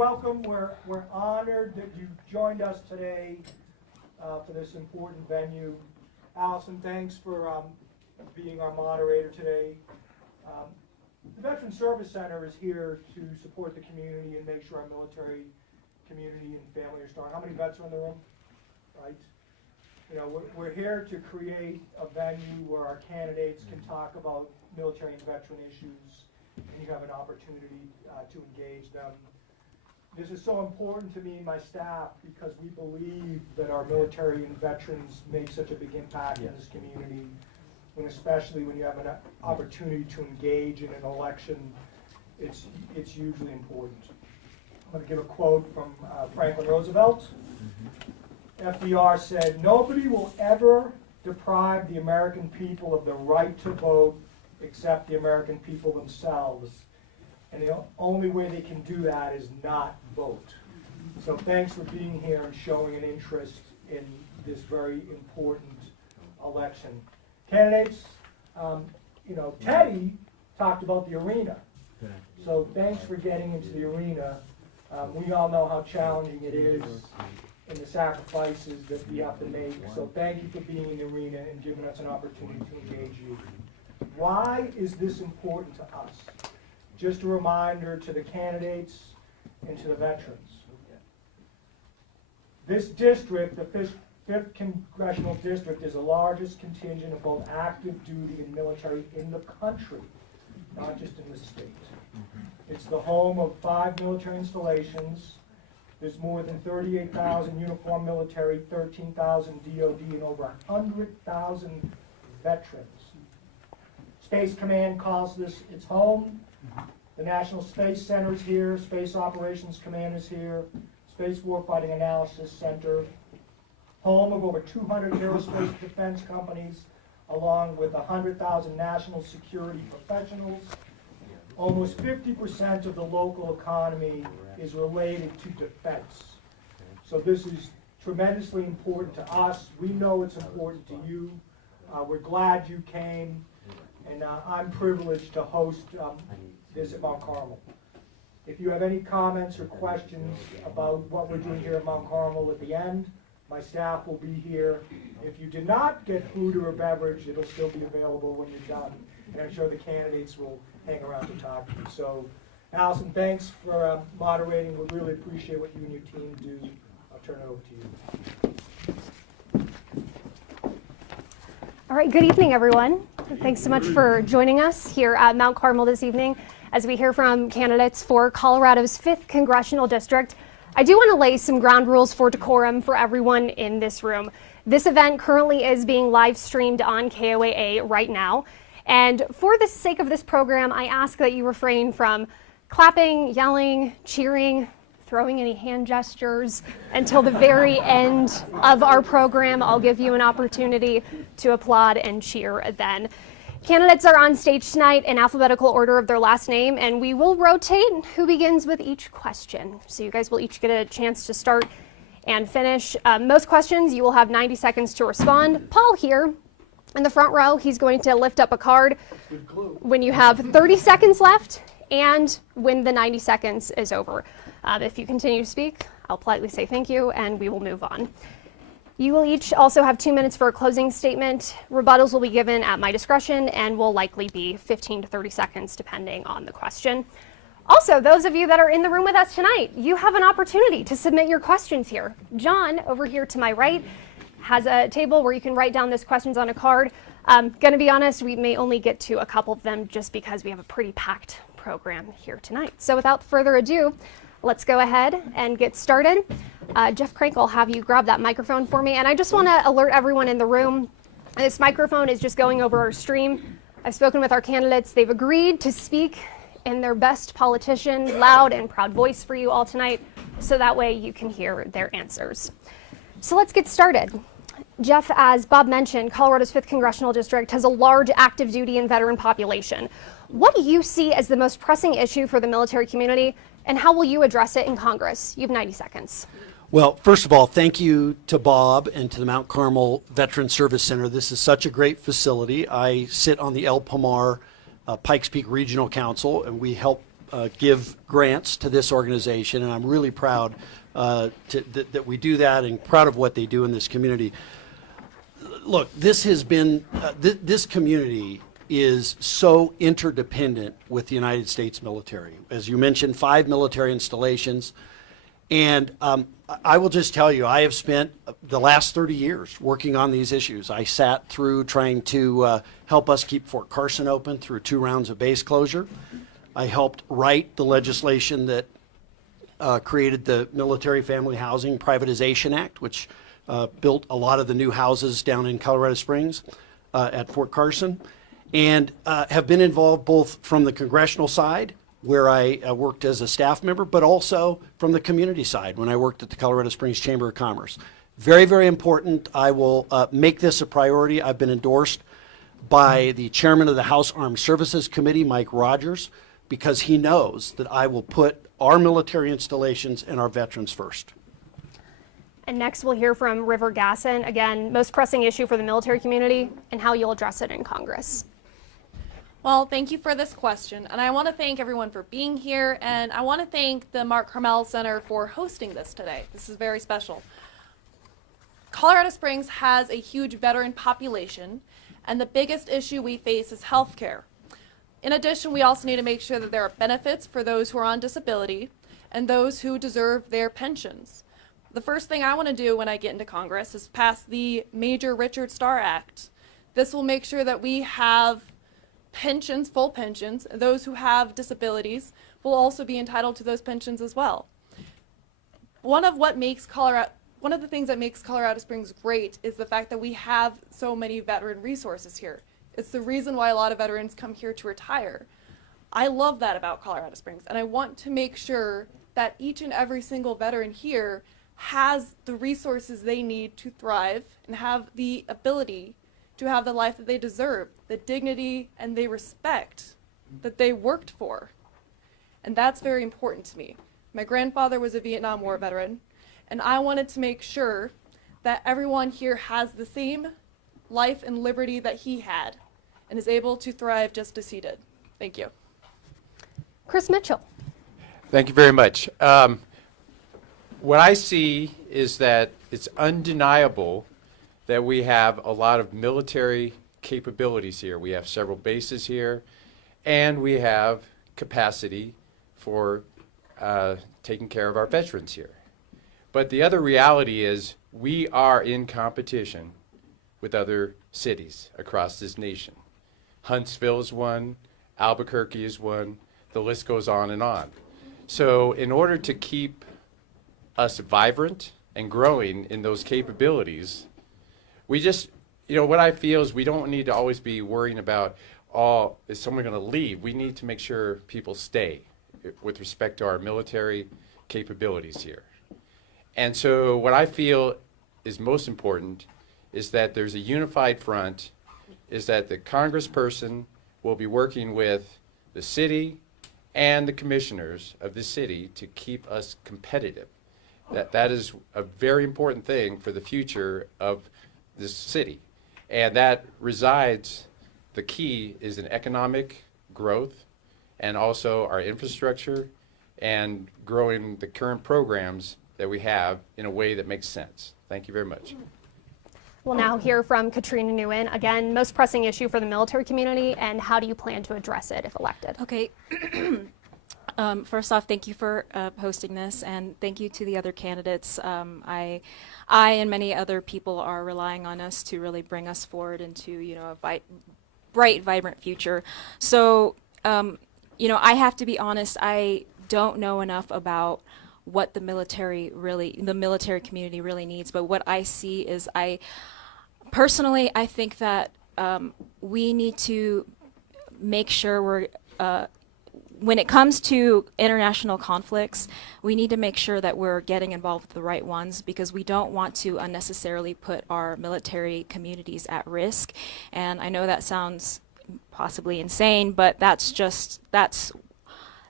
welcome. We're honored that you joined us today for this important venue. Allison, thanks for being our moderator today. The Veterans Service Center is here to support the community and make sure our military community and family are strong. How many vets are in the room? Right? You know, we're here to create a venue where our candidates can talk about military and veteran issues, and you have an opportunity to engage them. This is so important to me and my staff because we believe that our military and veterans make such a big impact in this community, and especially when you have an opportunity to engage in an election, it's hugely important. I'm going to give a quote from Franklin Roosevelt. FDR said, "Nobody will ever deprive the American people of the right to vote except the American people themselves. And the only way they can do that is not vote." So thanks for being here and showing an interest in this very important election. Candidates, you know, Teddy talked about the arena. So thanks for getting into the arena. We all know how challenging it is and the sacrifices that we have to make. So thank you for being in the arena and giving us an opportunity to engage you. Why is this important to us? Just a reminder to the candidates and to the veterans. This district, the 5th Congressional District, is the largest contingent of both active duty and military in the country, not just in the state. It's the home of 5 military installations. There's more than 38,000 uniformed military, 13,000 DOD, and over 100,000 veterans. Space Command calls this its home. The National Space Center is here. Space Operations Command is here. Space Warfighting Analysis Center. Home of over 200 aerospace defense companies, along with 100,000 national security professionals. Almost 50% of the local economy is related to defense. So this is tremendously important to us. We know it's important to you. We're glad you came, and I'm privileged to host this at Mount Carmel. If you have any comments or questions about what we're doing here at Mount Carmel at the end, my staff will be here. If you did not get food or a beverage, it'll still be available when you're done. And I'm sure the candidates will hang around to talk to you. So, Allison, thanks for moderating. We really appreciate what you and your team do. I'll turn it over to you. All right, good evening, everyone. Thanks so much for joining us here at Mount Carmel this evening as we hear from candidates for Colorado's 5th Congressional District. I do want to lay some ground rules for decorum for everyone in this room. This event currently is being live streamed on KOAA right now. And for the sake of this program, I ask that you refrain from clapping, yelling, cheering, throwing any hand gestures until the very end of our program. I'll give you an opportunity to applaud and cheer then. Candidates are on stage tonight in alphabetical order of their last name, and we will rotate who begins with each question. So you guys will each get a chance to start and finish. Most questions, you will have 90 seconds to respond. Paul here in the front row, he's going to lift up a card when you have 30 seconds left and when the 90 seconds is over. If you continue to speak, I'll politely say thank you and we will move on. You will each also have 2 minutes for a closing statement. Rebuttals will be given at my discretion and will likely be 15 to 30 seconds depending on the question. Also, those of you that are in the room with us tonight, you have an opportunity to submit your questions here. John, over here to my right, has a table where you can write down those questions on a card. Gonna be honest, we may only get to a couple of them just because we have a pretty packed program here tonight. So without further ado, let's go ahead and get started. Jeff Crank, I'll have you grab that microphone for me. And I just want to alert everyone in the room, this microphone is just going over our stream. I've spoken with our candidates. They've agreed to speak in their best politician, loud and proud voice for you all tonight, so that way you can hear their answers. So let's get started. Jeff, as Bob mentioned, Colorado's 5th Congressional District has a large active duty and veteran population. What do you see as the most pressing issue for the military community, and how will you address it in Congress? You have 90 seconds. Well, first of all, thank you to Bob and to the Mount Carmel Veterans Service Center. This is such a great facility. I sit on the El Pomar Pikes Peak Regional Council, and we help give grants to this organization, and I'm really proud that we do that, and proud of what they do in this community. Look, this has been, this community is so interdependent with the United States military. As you mentioned, 5 military installations. And I will just tell you, I have spent the last 30 years working on these issues. I sat through trying to help us keep Fort Carson open through 2 rounds of base closure. I helped write the legislation that created the Military Family Housing Privatization Act, which built a lot of the new houses down in Colorado Springs at Fort Carson, and have been involved both from the congressional side, where I worked as a staff member, but also from the community side when I worked at the Colorado Springs Chamber of Commerce. Very, very important. I will make this a priority. I've been endorsed by the chairman of the House Armed Services Committee, Mike Rogers, because he knows that I will put our military installations and our veterans first. And next we'll hear from River Gasson. Again, most pressing issue for the military community and how you'll address it in Congress. Well, thank you for this question, and I want to thank everyone for being here, and I want to thank the Mark Carmel Center for hosting this today. This is very special. Colorado Springs has a huge veteran population, and the biggest issue we face is health care. In addition, we also need to make sure that there are benefits for those who are on disability and those who deserve their pensions. The first thing I want to do when I get into Congress is pass the Major Richard Starr Act. This will make sure that we have pensions, full pensions. Those who have disabilities will also be entitled to those pensions as well. One of the things that makes Colorado Springs great is the fact that we have so many veteran resources here. It's the reason why a lot of veterans come here to retire. I love that about Colorado Springs, and I want to make sure that each and every single veteran here has the resources they need to thrive and have the ability to have the life that they deserve, the dignity and the respect that they worked for. And that's very important to me. My grandfather was a Vietnam War veteran, and I wanted to make sure that everyone here has the same life and liberty that he had and is able to thrive just as he did. Thank you. Chris Mitchell. Thank you very much. What I see is that it's undeniable that we have a lot of military capabilities here. We have several bases here, and we have capacity for taking care of our veterans here. But the other reality is we are in competition with other cities across this nation. Huntsville is one, Albuquerque is one, the list goes on and on. So in order to keep us vibrant and growing in those capabilities, we just, what I feel is we don't need to always be worrying about, is someone going to leave? We need to make sure people stay with respect to our military capabilities here. And so what I feel is most important is that there's a unified front, is that the congressperson will be working with the city and the commissioners of the city to keep us competitive. That is a very important thing for the future of this city. And that resides, the key is in economic growth and also our infrastructure and growing the current programs that we have in a way that makes sense. Thank you very much. We'll now hear from Katrina Nguyen. Again, most pressing issue for the military community, and how do you plan to address it if elected? Okay. First off, thank you for hosting this, and thank you to the other candidates. I and many other people are relying on us to really bring us forward into, a bright, vibrant future. So, I have to be honest, I don't know enough about what the military community really needs, but what I see is I think that we need to make sure we're when it comes to international conflicts, we need to make sure that we're getting involved with the right ones, because we don't want to unnecessarily put our military communities at risk. And I know that sounds possibly insane, but that's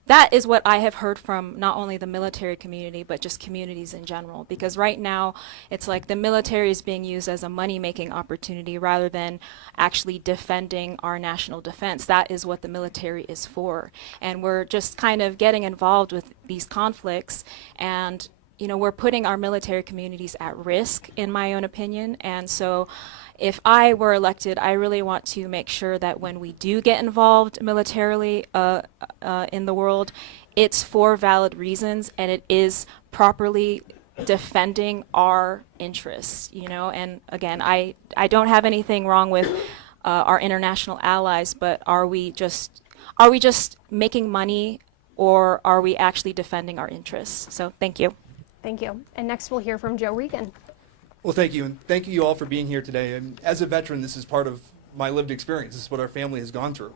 that is what I have heard from not only the military community, but just communities in general. Because right now, it's like the military is being used as a money-making opportunity rather than actually defending our national defense. That is what the military is for. And we're just kind of getting involved with these conflicts, and we're putting our military communities at risk, in my own opinion. And so if I were elected, I really want to make sure that when we do get involved militarily in the world, it's for valid reasons and it is properly defending our interests, And again, I don't have anything wrong with our international allies, but are we just making money, or are we actually defending our interests? So thank you. Thank you. And next we'll hear from Joe Regan. Well, thank you, and thank you all for being here today. And as a veteran, this is part of my lived experience. This is what our family has gone through.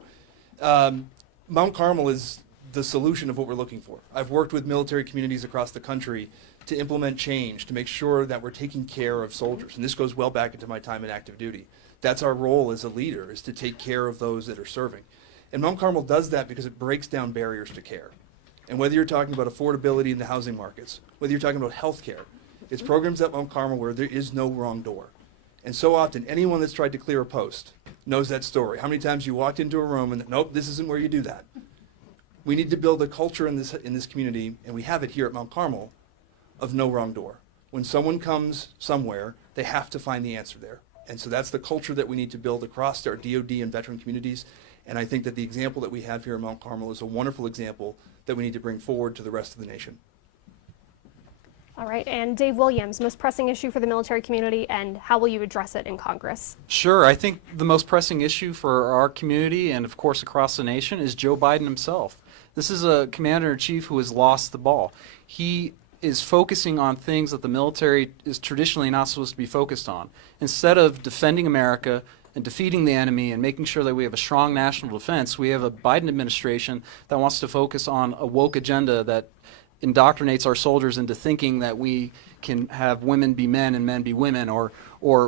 Mount Carmel is the solution of what we're looking for. I've worked with military communities across the country to implement change, to make sure that we're taking care of soldiers. And this goes well back into my time in active duty. That's our role as a leader, is to take care of those that are serving. And Mount Carmel does that because it breaks down barriers to care. And whether you're talking about affordability in the housing markets, whether you're talking about health care, it's programs at Mount Carmel where there is no wrong door. And so often, anyone that's tried to clear a post knows that story. How many times you walked into a room and, nope, this isn't where you do that. We need to build a culture in this community, and we have it here at Mount Carmel, of no wrong door. When someone comes somewhere, they have to find the answer there. And so that's the culture that we need to build across our DoD and veteran communities. And I think that the example that we have here at Mount Carmel is a wonderful example that we need to bring forward to the rest of the nation. All right, and Dave Williams, most pressing issue for the military community, and how will you address it in Congress? Sure. I think the most pressing issue for our community and, of course, across the nation is Joe Biden himself. This is a commander-in-chief who has lost the ball. He is focusing on things that the military is traditionally not supposed to be focused on. Instead of defending America and defeating the enemy and making sure that we have a strong national defense, we have a Biden administration that wants to focus on a woke agenda that indoctrinates our soldiers into thinking that we can have women be men and men be women, or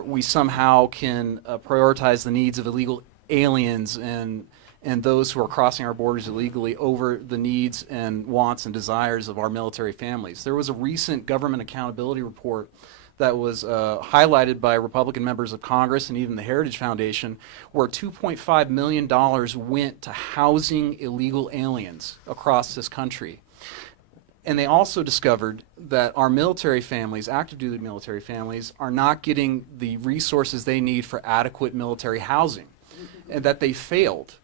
we somehow can prioritize the needs of illegal aliens and those who are crossing our borders illegally over the needs and wants and desires of our military families. There was a recent government accountability report that was highlighted by Republican members of Congress and even the Heritage Foundation, where $2.5 million went to housing illegal aliens across this country. And they also discovered that our military families, active duty military families, are not getting the resources they need for adequate military housing, and that they failed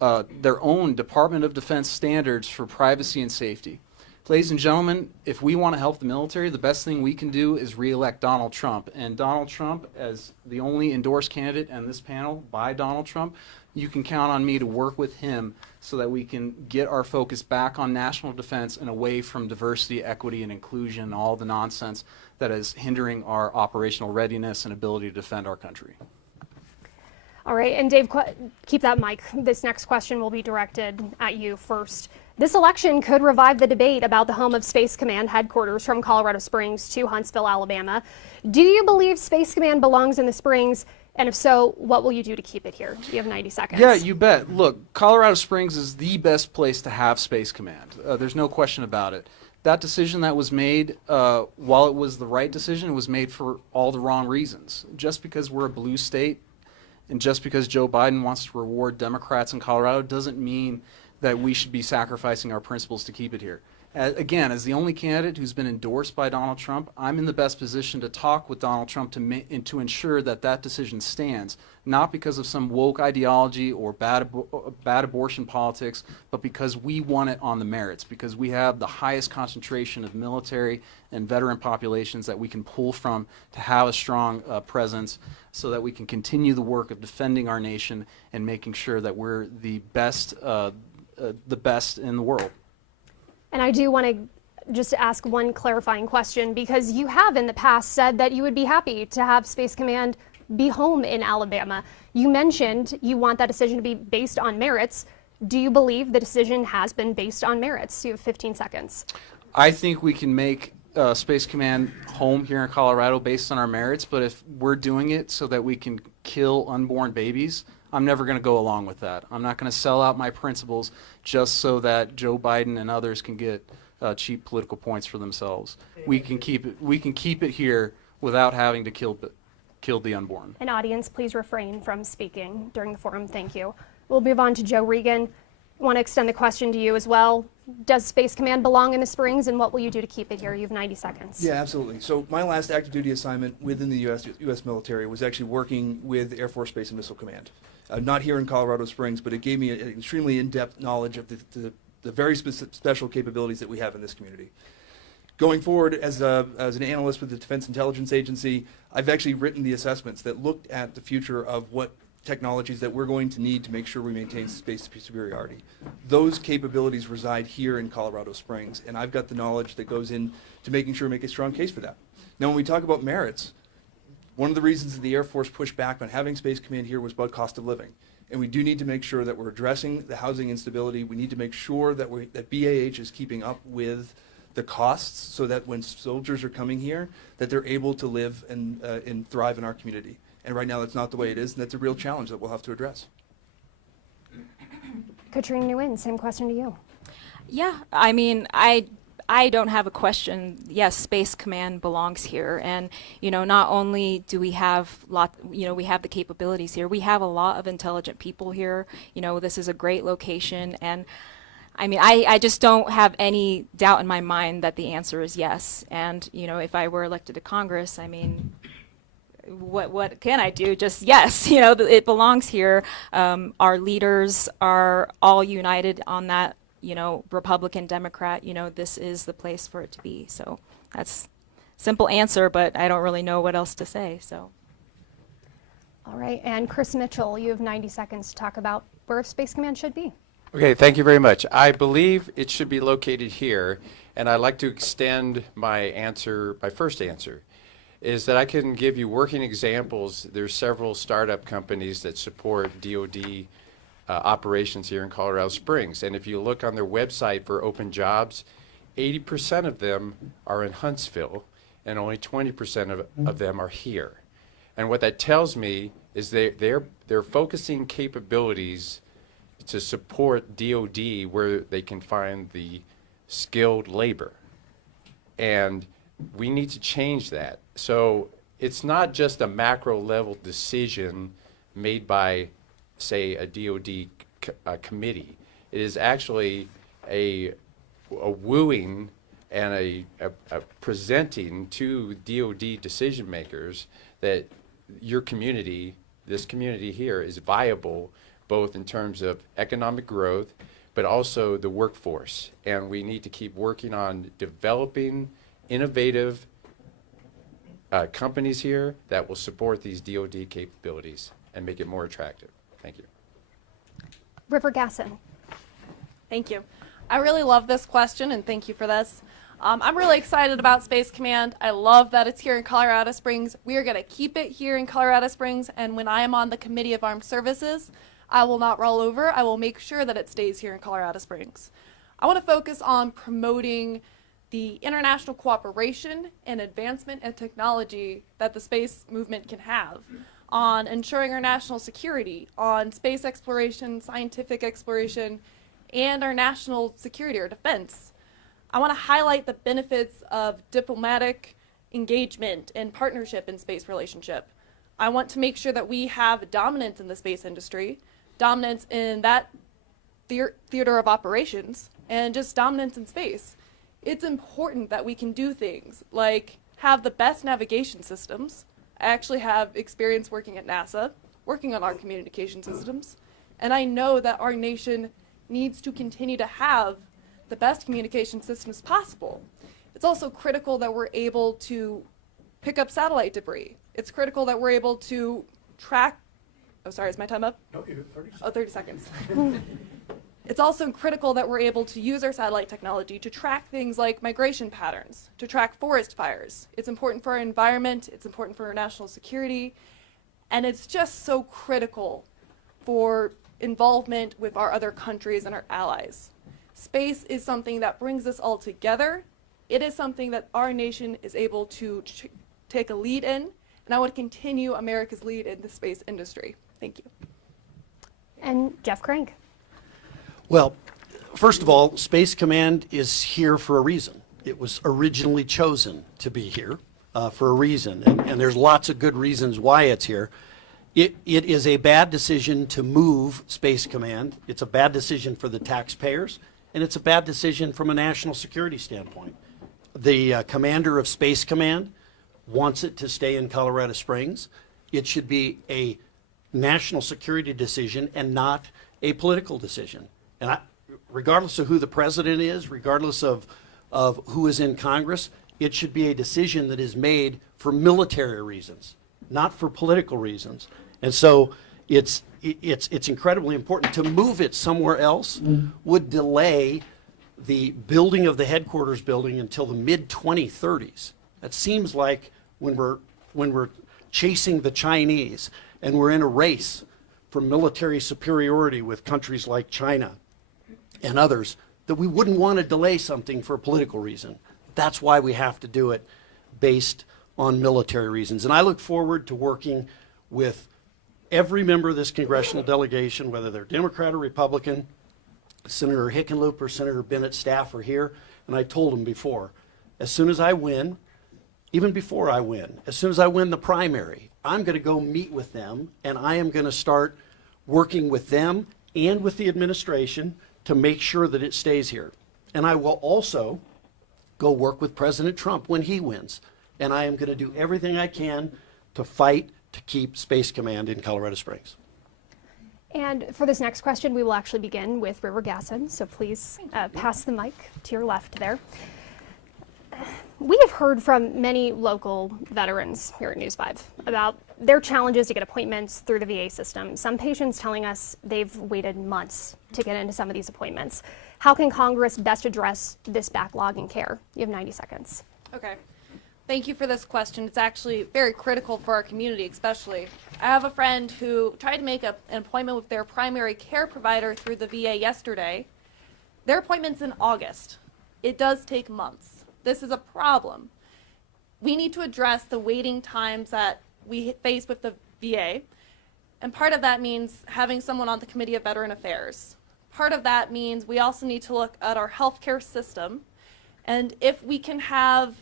their own Department of Defense standards for privacy and safety. Ladies and gentlemen, if we want to help the military, the best thing we can do is re-elect Donald Trump. And Donald Trump, as the only endorsed candidate on this panel by Donald Trump, you can count on me to work with him so that we can get our focus back on national defense and away from diversity, equity, and inclusion, all the nonsense that is hindering our operational readiness and ability to defend our country. All right, and Dave, keep that mic. This next question will be directed at you first. This election could revive the debate about the home of Space Command headquarters from Colorado Springs to Huntsville, Alabama. Do you believe Space Command belongs in the Springs? And if so, what will you do to keep it here? You have 90 seconds. Yeah, you bet. Look, Colorado Springs is the best place to have Space Command. There's no question about it. That decision that was made, while it was the right decision, it was made for all the wrong reasons. Just because we're a blue state and just because Joe Biden wants to reward Democrats in Colorado doesn't mean that we should be sacrificing our principles to keep it here. Again, as the only candidate who's been endorsed by Donald Trump, I'm in the best position to talk with Donald Trump to ensure that that decision stands, not because of some woke ideology or bad abortion politics, but because we want it on the merits, because we have the highest concentration of military and veteran populations that we can pull from to have a strong presence so that we can continue the work of defending our nation and making sure that we're the best in the world. And I do want to just ask one clarifying question, because you have in the past said that you would be happy to have Space Command be home in Alabama. You mentioned you want that decision to be based on merits. Do you believe the decision has been based on merits? You have 15 seconds. I think we can make Space Command home here in Colorado based on our merits, but if we're doing it so that we can kill unborn babies, I'm never going to go along with that. I'm not going to sell out my principles just so that Joe Biden and others can get cheap political points for themselves. We can keep it here without having to kill the unborn. An audience, please refrain from speaking during the forum. Thank you. We'll move on to Joe Regan. I want to extend the question to you as well. Does Space Command belong in the Springs, and what will you do to keep it here? You have 90 seconds. Yeah, absolutely. So my last active duty assignment within the U.S. military was actually working with Air Force Space and Missile Command. Not here in Colorado Springs, but it gave me an extremely in-depth knowledge of the very special capabilities that we have in this community. Going forward, as an analyst with the Defense Intelligence Agency, I've actually written the assessments that looked at the future of what technologies that we're going to need to make sure we maintain space superiority. Those capabilities reside here in Colorado Springs, and I've got the knowledge that goes into making sure we make a strong case for that. Now, when we talk about merits, one of the reasons that the Air Force pushed back on having Space Command here was about cost of living. And we do need to make sure that we're addressing the housing instability. We need to make sure that that BAH is keeping up with the costs so that when soldiers are coming here, that they're able to live and thrive in our community. And right now, that's not the way it is, and that's a real challenge that we'll have to address. Katrina Nguyen, same question to you. Yeah, I mean, I don't have a question. Yes, Space Command belongs here, and not only do we have we have the capabilities here. We have a lot of intelligent people here. This is a great location, and I mean, I just don't have any doubt in my mind that the answer is yes. And if I were elected to Congress, I mean, what can I do? Just yes, it belongs here. Our leaders are all united on that. Republican, Democrat, this is the place for it to be. So that's simple answer, but I don't really know what else to say. So. All right, and Chris Mitchell, you have 90 seconds to talk about where Space Command should be. Okay, thank you very much. I believe it should be located here, and I'd like to extend my first answer, is that I can give you working examples. There's several startup companies that support DoD operations here in Colorado Springs. And if you look on their website for open jobs, 80% of them are in Huntsville, and only 20% of them are here. And what that tells me is they're focusing capabilities to support DoD where they can find the skilled labor. And we need to change that. So it's not just a macro level decision made by, say, a DoD committee. It is actually a wooing and a presenting to DoD decision makers that your community, this community here, is viable both in terms of economic growth, but also the workforce. And we need to keep working on developing innovative companies here that will support these DoD capabilities and make it more attractive. Thank you. River Gasson. Thank you. I really love this question, and thank you for this. I'm really excited about Space Command. I love that it's here in Colorado Springs. We are going to keep it here in Colorado Springs, and when I am on the Committee of Armed Services, I will not roll over. I will make sure that it stays here in Colorado Springs. I want to focus on promoting the international cooperation and advancement and technology that the space movement can have, on ensuring our national security, on space exploration, scientific exploration, and our national security or defense. I want to highlight the benefits of diplomatic engagement and partnership in space relationship. I want to make sure that we have dominance in the space industry, dominance in that theater of operations, and just dominance in space. It's important that we can do things like have the best navigation systems. I actually have experience working at NASA, working on our communication systems, and I know that our nation needs to continue to have the best communication systems possible. It's also critical that we're able to pick up satellite debris. It's critical that we're able to track, oh sorry, is my time up? No, you have 30 seconds. Oh, 30 seconds. It's also critical that we're able to use our satellite technology to track things like migration patterns, to track forest fires. It's important for our environment, it's important for our national security, and it's just so critical for involvement with our other countries and our allies. Space is something that brings us all together. It is something that our nation is able to take a lead in, and I want to continue America's lead in the space industry. Thank you. And Jeff Crank. Well, first of all, Space Command is here for a reason. It was originally chosen to be here for a reason, and there's lots of good reasons why it's here. It is a bad decision to move Space Command. It's a bad decision for the taxpayers, and it's a bad decision from a national security standpoint. The commander of Space Command wants it to stay in Colorado Springs. It should be a national security decision and not a political decision. And regardless of who the president is, regardless of who is in Congress, it should be a decision that is made for military reasons, not for political reasons. And so it's incredibly important. To move it somewhere else would delay the building of the headquarters building until the mid-2030s. That seems like when we're chasing the Chinese and we're in a race for military superiority with countries like China and others, that we wouldn't want to delay something for a political reason. That's why we have to do it based on military reasons. And I look forward to working with every member of this congressional delegation, whether they're Democrat or Republican. Senator Hickenlooper, Senator Bennett's staff are here, and I told them before, as soon as I win, even before I win, as soon as I win the primary, I'm going to go meet with them, and I am going to start working with them and with the administration to make sure that it stays here. And I will also go work with President Trump when he wins. And I am going to do everything I can to fight to keep Space Command in Colorado Springs. And for this next question, we will actually begin with River Gasson. So please pass the mic to your left there. We have heard from many local veterans here at News 5 about their challenges to get appointments through the VA system. Some patients telling us they've waited months to get into some of these appointments. How can Congress best address this backlog in care? You have 90 seconds. Okay. Thank you for this question. It's actually very critical for our community, especially. I have a friend who tried to make an appointment with their primary care provider through the VA yesterday. Their appointment's in August. It does take months. This is a problem. We need to address the waiting times that we face with the VA, and part of that means having someone on the Committee of Veteran Affairs. Part of that means we also need to look at our healthcare system, and if we can have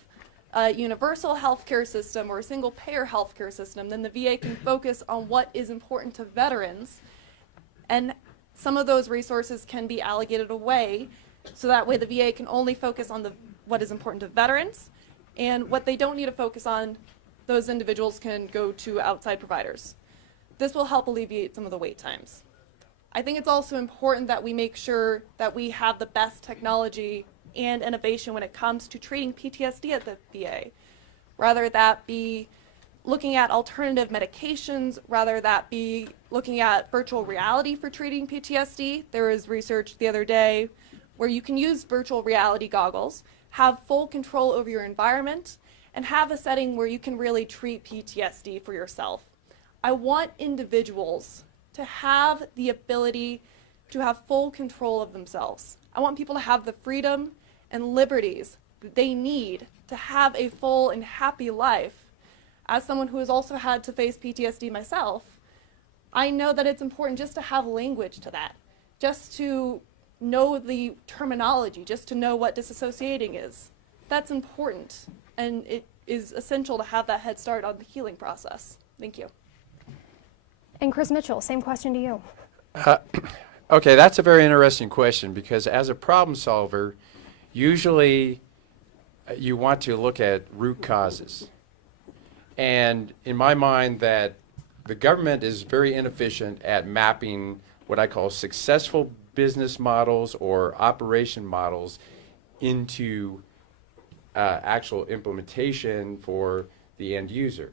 a universal healthcare system or a single-payer healthcare system, then the VA can focus on what is important to veterans, and some of those resources can be allocated away, so that way the VA can only focus on what is important to veterans, and what they don't need to focus on, those individuals can go to outside providers. This will help alleviate some of the wait times. I think it's also important that we make sure that we have the best technology and innovation when it comes to treating PTSD at the VA. Rather that be looking at alternative medications, rather that be looking at virtual reality for treating PTSD. There was research the other day where you can use virtual reality goggles, have full control over your environment, and have a setting where you can really treat PTSD for yourself. I want individuals to have the ability to have full control of themselves. I want people to have the freedom and liberties that they need to have a full and happy life. As someone who has also had to face PTSD myself, I know that it's important just to have language to that, just to know the terminology, just to know what disassociating is. That's important, and it is essential to have that head start on the healing process. Thank you. And Chris Mitchell, same question to you. Okay, that's a very interesting question, because as a problem solver, usually you want to look at root causes. And in my mind, that the government is very inefficient at mapping what I call successful business models or operation models into actual implementation for the end user.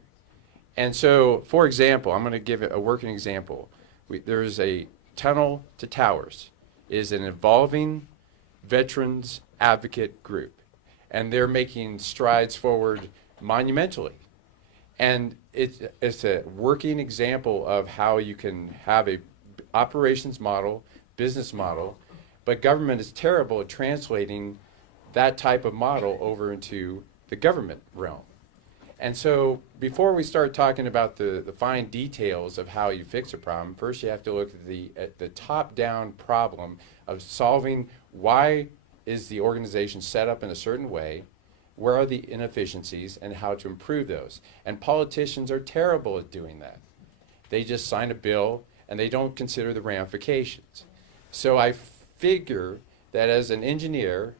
And so, for example, I'm going to give it a working example. There's a Tunnel to Towers is an evolving veterans advocate group, and they're making strides forward monumentally. And it's a working example of how you can have a operations model, business model, but government is terrible at translating that type of model over into the government realm. And so before we start talking about the fine details of how you fix a problem, first you have to look at the top-down problem of solving why is the organization set up in a certain way, where are the inefficiencies, and how to improve those. And politicians are terrible at doing that. They just sign a bill and they don't consider the ramifications. So I figure that as an engineer,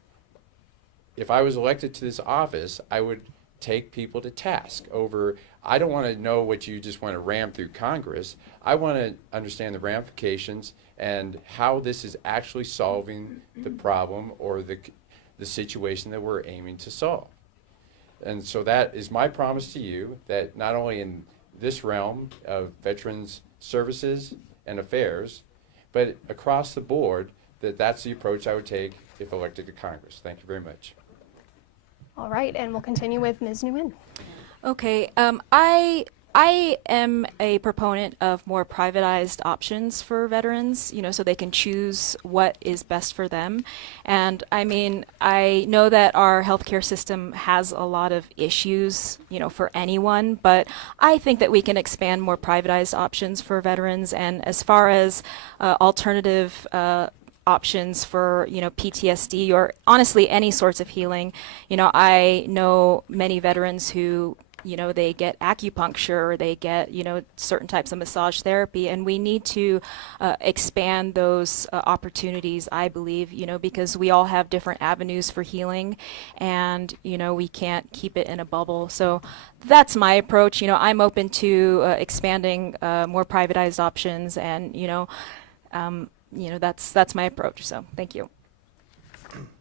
if I was elected to this office, I would take people to task over, I don't want to know what you just want to ram through Congress. I want to understand the ramifications and how this is actually solving the problem or the situation that we're aiming to solve. And so that is my promise to you, that not only in this realm of veterans services and affairs, but across the board, that's the approach I would take if elected to Congress. Thank you very much. All right, and we'll continue with Ms. Nguyen. Okay, I am a proponent of more privatized options for veterans, so they can choose what is best for them. And I mean, I know that our healthcare system has a lot of issues, for anyone, but I think that we can expand more privatized options for veterans. And as far as alternative options for PTSD or honestly any sorts of healing, I know many veterans who they get acupuncture, or they get certain types of massage therapy, and we need to expand those opportunities, I believe, because we all have different avenues for healing, and we can't keep it in a bubble. So that's my approach. I'm open to expanding more privatized options, and that's my approach. So thank you.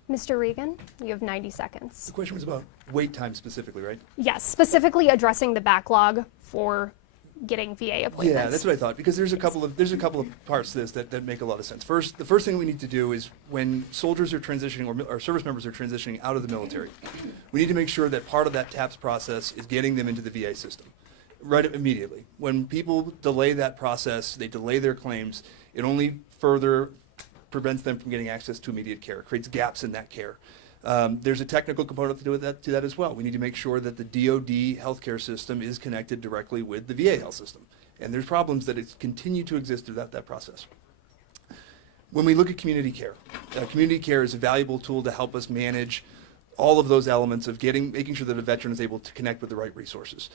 Mr. Regan, you have 90 seconds. The question was about wait time specifically, right? Yes, specifically addressing the backlog for getting VA appointments. Yeah, that's what I thought, because there's a couple of parts to this that make a lot of sense. The first thing we need to do is when soldiers are transitioning or service members are transitioning out of the military, we need to make sure that part of that TAPS process is getting them into the VA system right immediately. When people delay that process, they delay their claims, it only further prevents them from getting access to immediate care. It creates gaps in that care. There's a technical component to that as well. We need to make sure that the DoD healthcare system is connected directly with the VA health system. And there's problems that continue to exist throughout that process. When we look at community care is a valuable tool to help us manage all of those elements of making sure that a veteran is able to connect with the right resources.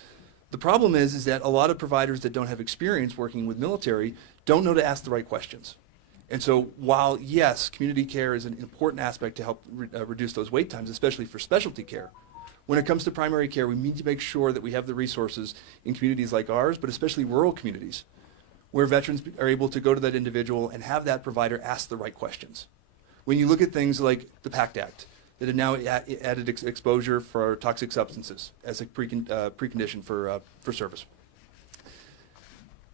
The problem is that a lot of providers that don't have experience working with military don't know to ask the right questions. And so while, yes, community care is an important aspect to help reduce those wait times, especially for specialty care, when it comes to primary care, we need to make sure that we have the resources in communities like ours, but especially rural communities, where veterans are able to go to that individual and have that provider ask the right questions. When you look at things like the PACT Act, that have now added exposure for toxic substances as a precondition for service.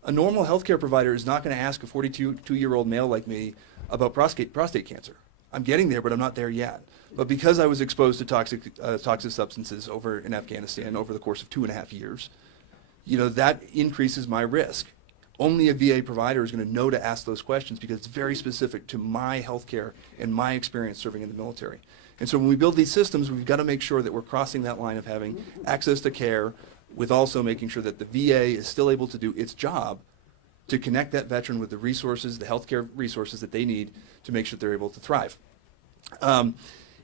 A normal healthcare provider is not going to ask a 42-year-old male like me about prostate cancer. I'm getting there, but I'm not there yet. But because I was exposed to toxic substances over in Afghanistan over the course of 2.5 years, that increases my risk. Only a VA provider is going to know to ask those questions because it's very specific to my healthcare and my experience serving in the military. And so when we build these systems, we've got to make sure that we're crossing that line of having access to care with also making sure that the VA is still able to do its job to connect that veteran with the resources, the healthcare resources that they need to make sure they're able to thrive.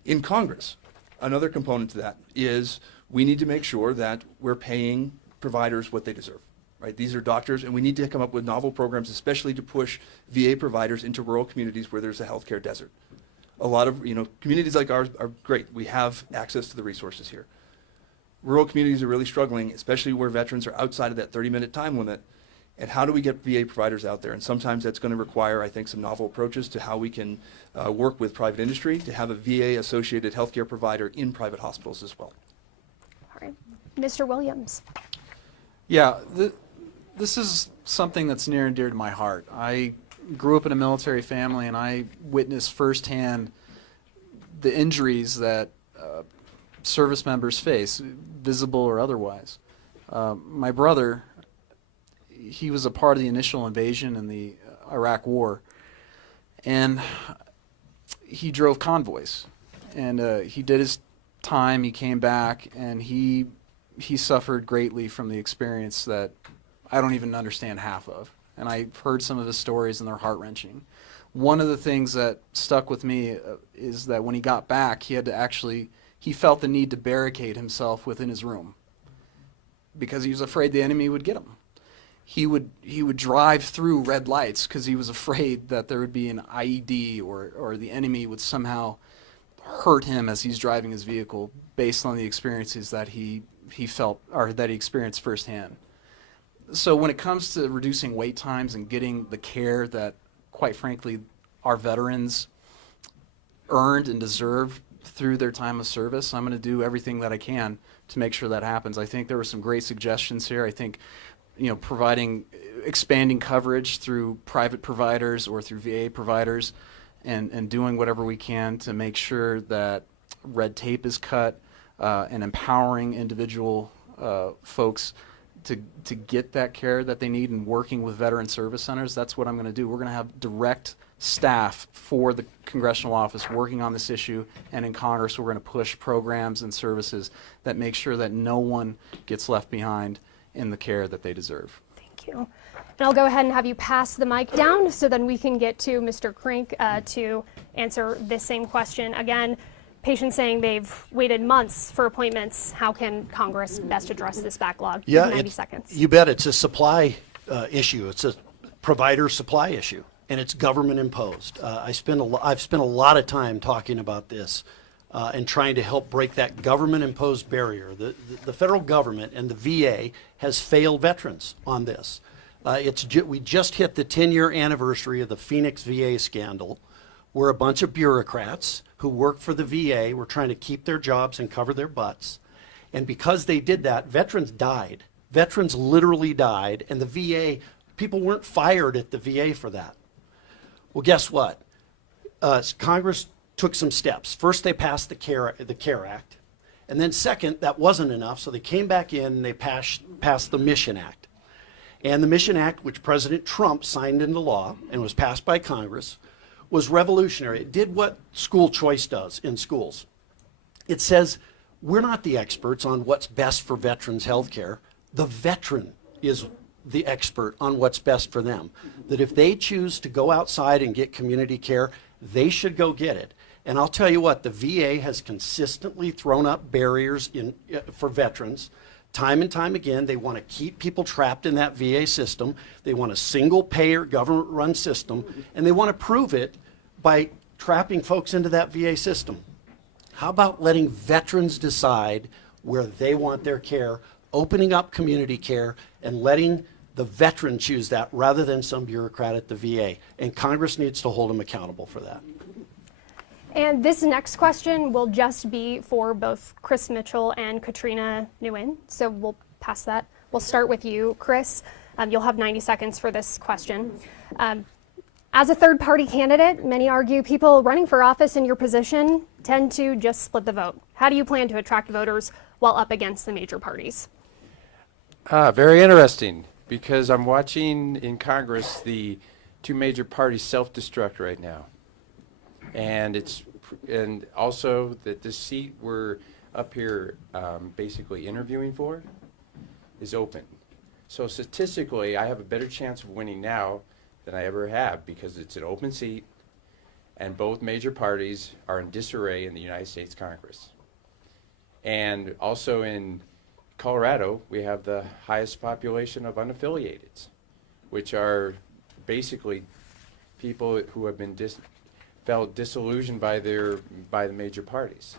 In Congress, another component to that is we need to make sure that we're paying providers what they deserve. Right? These are doctors, and we need to come up with novel programs, especially to push VA providers into rural communities where there's a healthcare desert. A lot of communities like ours are great. We have access to the resources here. Rural communities are really struggling, especially where veterans are outside of that 30-minute time limit. And how do we get VA providers out there? And sometimes that's going to require, I think, some novel approaches to how we can work with private industry to have a VA-associated healthcare provider in private hospitals as well. All right. Mr. Williams. Yeah, this is something that's near and dear to my heart. I grew up in a military family, and I witnessed firsthand the injuries that service members face, visible or otherwise. My brother, he was a part of the initial invasion in the Iraq War, and he drove convoys, and he did his time. He came back, and he he suffered greatly from the experience that I don't even understand half of. And I've heard some of his stories, and they're heart-wrenching. One of the things that stuck with me is that when he got back, he felt the need to barricade himself within his room because he was afraid the enemy would get him. He would drive through red lights because he was afraid that there would be an IED or the enemy would somehow hurt him as he's driving his vehicle based on the experiences that he felt or that he experienced firsthand. So when it comes to reducing wait times and getting the care that, quite frankly, our veterans earned and deserve through their time of service, I'm going to do everything that I can to make sure that happens. I think there were some great suggestions here. I think, expanding coverage through private providers or through VA providers and doing whatever we can to make sure that red tape is cut and empowering individual folks to get that care that they need and working with veteran service centers. That's what I'm going to do. We're going to have direct staff for the congressional office working on this issue, and in Congress we're going to push programs and services that make sure that no one gets left behind in the care that they deserve. Thank you. And I'll go ahead and have you pass the mic down so then we can get to Mr. Krink to answer this same question. Again, patients saying they've waited months for appointments. How can Congress best address this backlog? Yeah, 90 seconds. You bet. It's a supply issue. It's a provider supply issue, and it's government imposed. I've spent a lot of time talking about this and trying to help break that government imposed barrier. The federal government and the VA has failed veterans on this. We just hit the 10-year anniversary of the Phoenix VA scandal, where a bunch of bureaucrats who work for the VA were trying to keep their jobs and cover their butts. And because they did that, veterans died. Veterans literally died, and the VA, people weren't fired at the VA for that. Well, guess what? Congress took some steps. First, they passed the CARE Act. And then second, that wasn't enough, so they came back in and they passed the Mission Act. And the Mission Act, which President Trump signed into law and was passed by Congress, was revolutionary. It did what school choice does in schools. It says, we're not the experts on what's best for veterans' health care. The veteran is the expert on what's best for them. That if they choose to go outside and get community care, they should go get it. And I'll tell you what, the VA has consistently thrown up barriers for veterans. Time and time again, they want to keep people trapped in that VA system. They want a single-payer, government-run system, and they want to prove it by trapping folks into that VA system. How about letting veterans decide where they want their care, opening up community care, and letting the veteran choose that rather than some bureaucrat at the VA? And Congress needs to hold them accountable for that. And this next question will just be for both Chris Mitchell and Katrina Nguyen. So we'll pass that. We'll start with you, Chris. You'll have 90 seconds for this question. As a third-party candidate, many argue people running for office in your position tend to just split the vote. How do you plan to attract voters while up against the major parties? Very interesting, because I'm watching in Congress the two major parties self-destruct right now. And also that the seat we're up here basically interviewing for is open. So statistically, I have a better chance of winning now than I ever have, because it's an open seat and both major parties are in disarray in the United States Congress. And also in Colorado, we have the highest population of unaffiliateds, which are basically people who have been felt disillusioned by the major parties.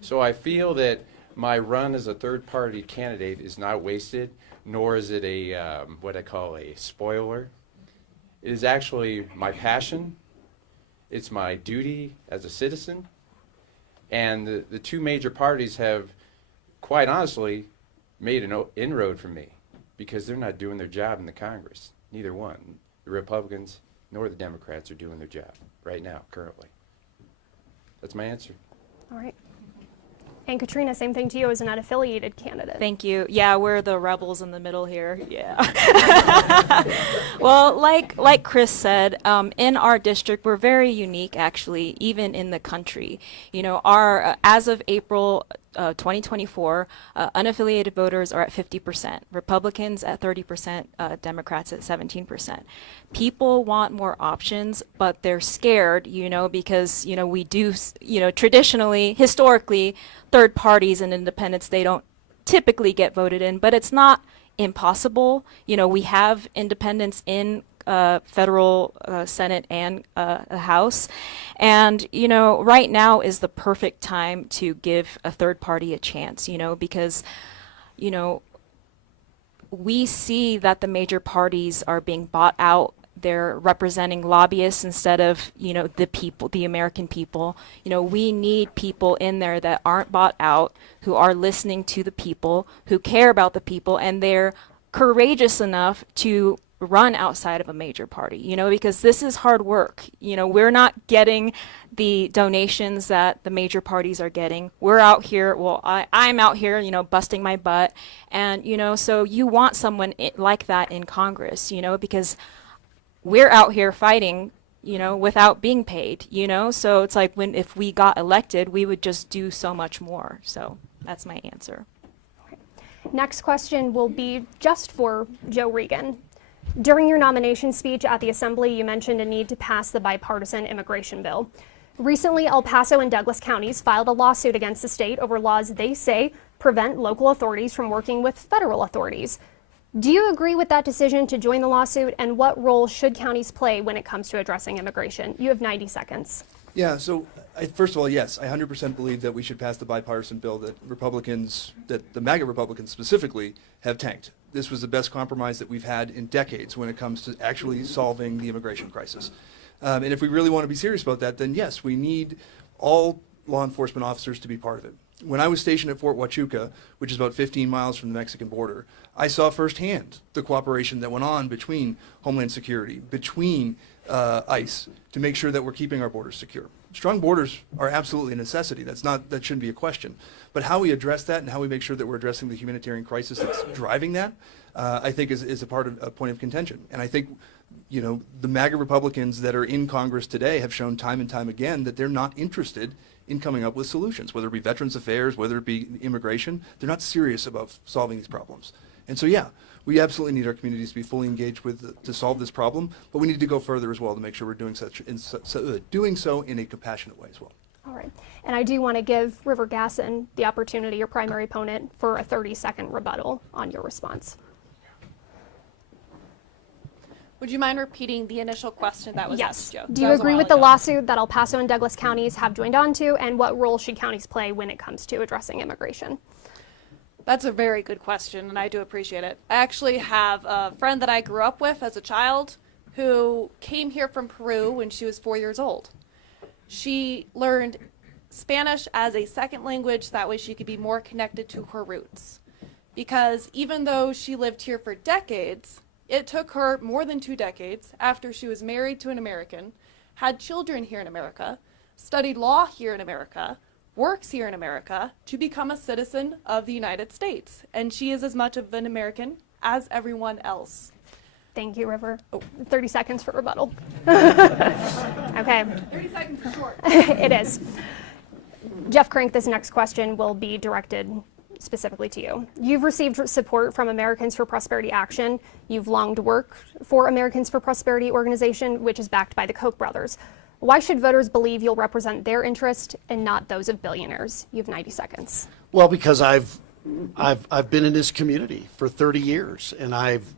So I feel that my run as a third-party candidate is not wasted, nor is it a what I call a spoiler. It is actually my passion. It's my duty as a citizen. And the two major parties have, quite honestly, made an inroad for me, because they're not doing their job in the Congress. Neither one. The Republicans nor the Democrats are doing their job right now, currently. That's my answer. All right. And Katrina, same thing to you as an unaffiliated candidate. Thank you. Yeah, we're the rebels in the middle here. Yeah. Well, like Chris said, in our district, we're very unique, actually, even in the country. You know, our as of April 2024, unaffiliated voters are at 50%, Republicans at 30%, Democrats at 17%. People want more options, but they're scared, because, we do, traditionally, historically, third parties and independents, they don't typically get voted in, but it's not impossible. We have independents in federal Senate and House. And, right now is the perfect time to give a third party a chance, because, we see that the major parties are being bought out. They're representing lobbyists instead of, the people, the American people. We need people in there that aren't bought out, who are listening to the people, who care about the people, and they're courageous enough to run outside of a major party, because this is hard work. We're not getting the donations that the major parties are getting. We're out here, I'm out here, busting my butt. And, so you want someone like that in Congress, because we're out here fighting, without being paid, so it's like if we got elected, we would just do so much more. So that's my answer. Next question will be just for Joe Regan. During your nomination speech at the Assembly, you mentioned a need to pass the bipartisan immigration bill. Recently, El Paso and Douglas counties filed a lawsuit against the state over laws they say prevent local authorities from working with federal authorities. Do you agree with that decision to join the lawsuit, and what role should counties play when it comes to addressing immigration? You have 90 seconds. Yeah, so first of all, yes, I 100% believe that we should pass the bipartisan bill that the MAGA Republicans specifically, have tanked. This was the best compromise that we've had in decades when it comes to actually solving the immigration crisis. And if we really want to be serious about that, then yes, we need all law enforcement officers to be part of it. When I was stationed at Fort Huachuca, which is about 15 miles from the Mexican border, I saw firsthand the cooperation that went on between Homeland Security, between ICE, to make sure that we're keeping our borders secure. Strong borders are absolutely a necessity. That shouldn't be a question. But how we address that and how we make sure that we're addressing the humanitarian crisis that's driving that, I think is a point of contention. And I think, the MAGA Republicans that are in Congress today have shown time and time again that they're not interested in coming up with solutions, whether it be Veterans Affairs, whether it be immigration. They're not serious about solving these problems. And so, yeah, we absolutely need our communities to be fully engaged to solve this problem, but we need to go further as well to make sure we're doing so in a compassionate way as well. All right. And I do want to give River Gasson the opportunity, your primary opponent, for a 30-second rebuttal on your response. Would you mind repeating the initial question that was asked, Joe? Do you agree with the lawsuit that El Paso and Douglas counties have joined on to, and what role should counties play when it comes to addressing immigration? That's a very good question, and I do appreciate it. I actually have a friend that I grew up with as a child who came here from Peru when she was 4 years old. She learned Spanish as a second language, that way she could be more connected to her roots. Because even though she lived here for decades, it took her more than 2 decades after she was married to an American, had children here in America, studied law here in America, works here in America, to become a citizen of the United States. And she is as much of an American as everyone else. Thank you, River. 30 seconds for rebuttal. Okay. 30 seconds is short. It is. Jeff Crank, this next question will be directed specifically to you. You've received support from Americans for Prosperity Action. You've long worked for Americans for Prosperity organization, which is backed by the Koch brothers. Why should voters believe you'll represent their interest and not those of billionaires? You have 90 seconds. Well, because I've been in this community for 30 years, and I've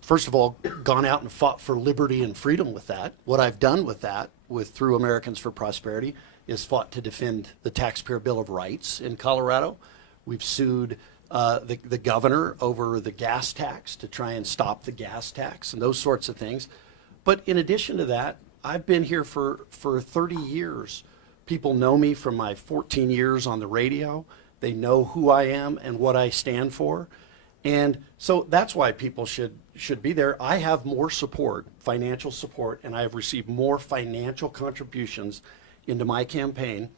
first of all gone out and fought for liberty and freedom with that. What I've done with that, through Americans for Prosperity, is fought to defend the Taxpayer Bill of Rights in Colorado. We've sued the governor over the gas tax to try and stop the gas tax and those sorts of things. But in addition to that, I've been here for 30 years. People know me from my 14 years on the radio. They know who I am and what I stand for. And so that's why people should be there. I have more support, financial support, and I have received more financial contributions into my campaign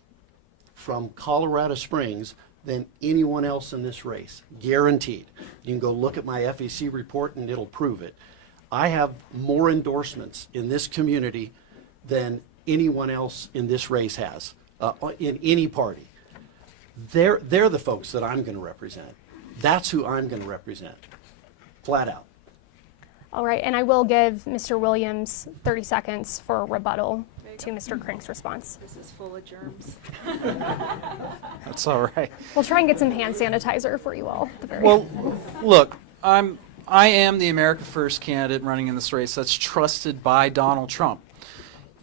from Colorado Springs than anyone else in this race, guaranteed. You can go look at my FEC report and it'll prove it. I have more endorsements in this community than anyone else in this race has, in any party. they're the folks that I'm going to represent. That's who I'm going to represent, flat out. All right, and I will give Mr. Williams 30 seconds for a rebuttal to Mr. Crink's response. This is full of germs. That's all right. We'll try and get some hand sanitizer for you all at the very Well, look, I am the America First candidate running in this race that's trusted by Donald Trump.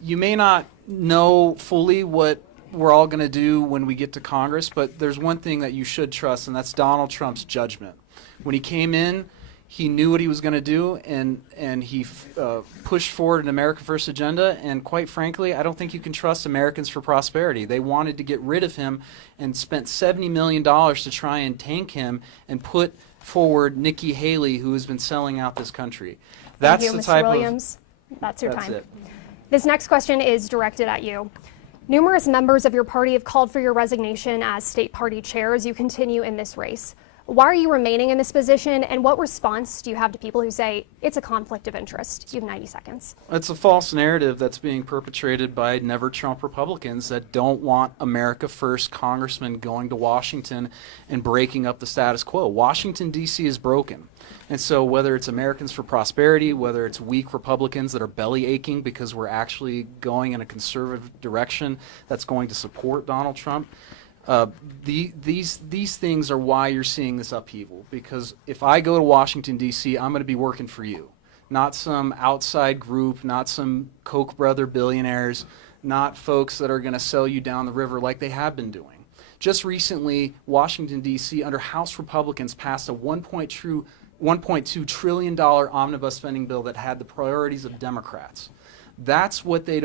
You may not know fully what we're all going to do when we get to Congress, but there's one thing that you should trust, and that's Donald Trump's judgment. When he came in, he knew what he was going to do, and he pushed forward an America First agenda, and quite frankly, I don't think you can trust Americans for Prosperity. They wanted to get rid of him and spent $70 million to try and tank him and put forward Nikki Haley, who has been selling out this country. That's Thank you, the Mr. type Williams. That's your That's time. it. This next question is directed at you. Numerous members of your party have called for your resignation as state party chair as you continue in this race. Why are you remaining in this position, and what response do you have to people who say it's a conflict of interest? You have 90 seconds. It's a false narrative that's being perpetrated by never Trump Republicans that don't want America First congressmen going to Washington and breaking up the status quo. Washington, D.C. is broken. And so whether it's Americans for Prosperity, whether it's weak Republicans that are belly aching because we're actually going in a conservative direction that's going to support Donald Trump, these things are why you're seeing this upheaval. Because if I go to Washington, D.C., I'm going to be working for you, not some outside group, not some Koch brother billionaires, not folks that are going to sell you down the river like they have been doing. Just recently, Washington, D.C., under House Republicans, passed a $1.2 trillion omnibus spending bill that had the priorities of Democrats. That's what they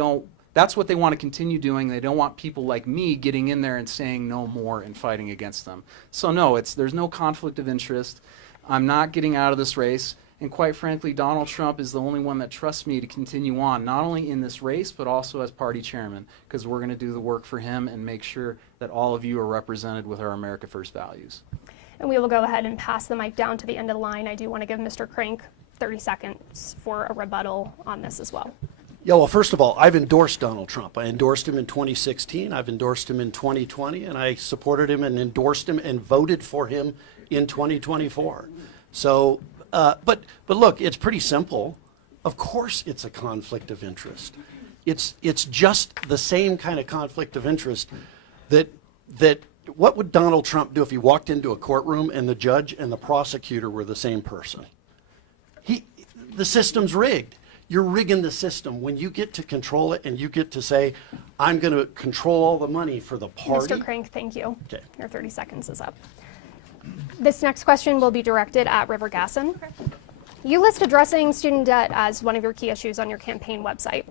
want to continue doing. They don't want people like me getting in there and saying no more and fighting against them. So no, there's no conflict of interest. I'm not getting out of this race. And quite frankly, Donald Trump is the only one that trusts me to continue on, not only in this race, but also as party chairman, because we're going to do the work for him and make sure that all of you are represented with our America First values. And we will go ahead and pass the mic down to the end of the line. I do want to give Mr. Crink 30 seconds for a rebuttal on this as well. Yeah, well, first of all, I've endorsed Donald Trump. I endorsed him in 2016. I've endorsed him in 2020, and I supported him and endorsed him and voted for him in 2024. So, but look, it's pretty simple. Of course, it's a conflict of interest. It's just the same kind of conflict of interest that what would Donald Trump do if he walked into a courtroom and the judge and the prosecutor were the same person? The system's rigged. You're rigging the system. When you get to control it and you get to say, I'm going to control all the money for the party. Mr. Crink, thank you. Okay. Your 30 seconds is up. This next question will be directed at River Gasson. You list addressing student debt as one of your key issues on your campaign website.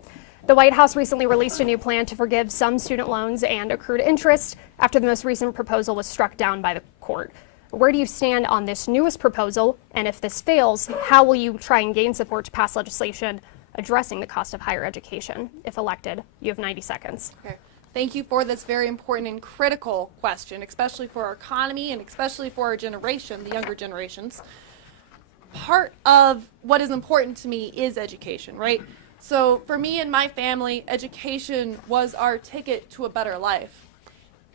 The White House recently released a new plan to forgive some student loans and accrued interest after the most recent proposal was struck down by the court. Where do you stand on this newest proposal? And if this fails, how will you try and gain support to pass legislation addressing the cost of higher education? If elected, you have 90 seconds. Okay. Thank you for this very important and critical question, especially for our economy and especially for our generation, the younger generations. Part of what is important to me is education, right? So for me and my family, education was our ticket to a better life.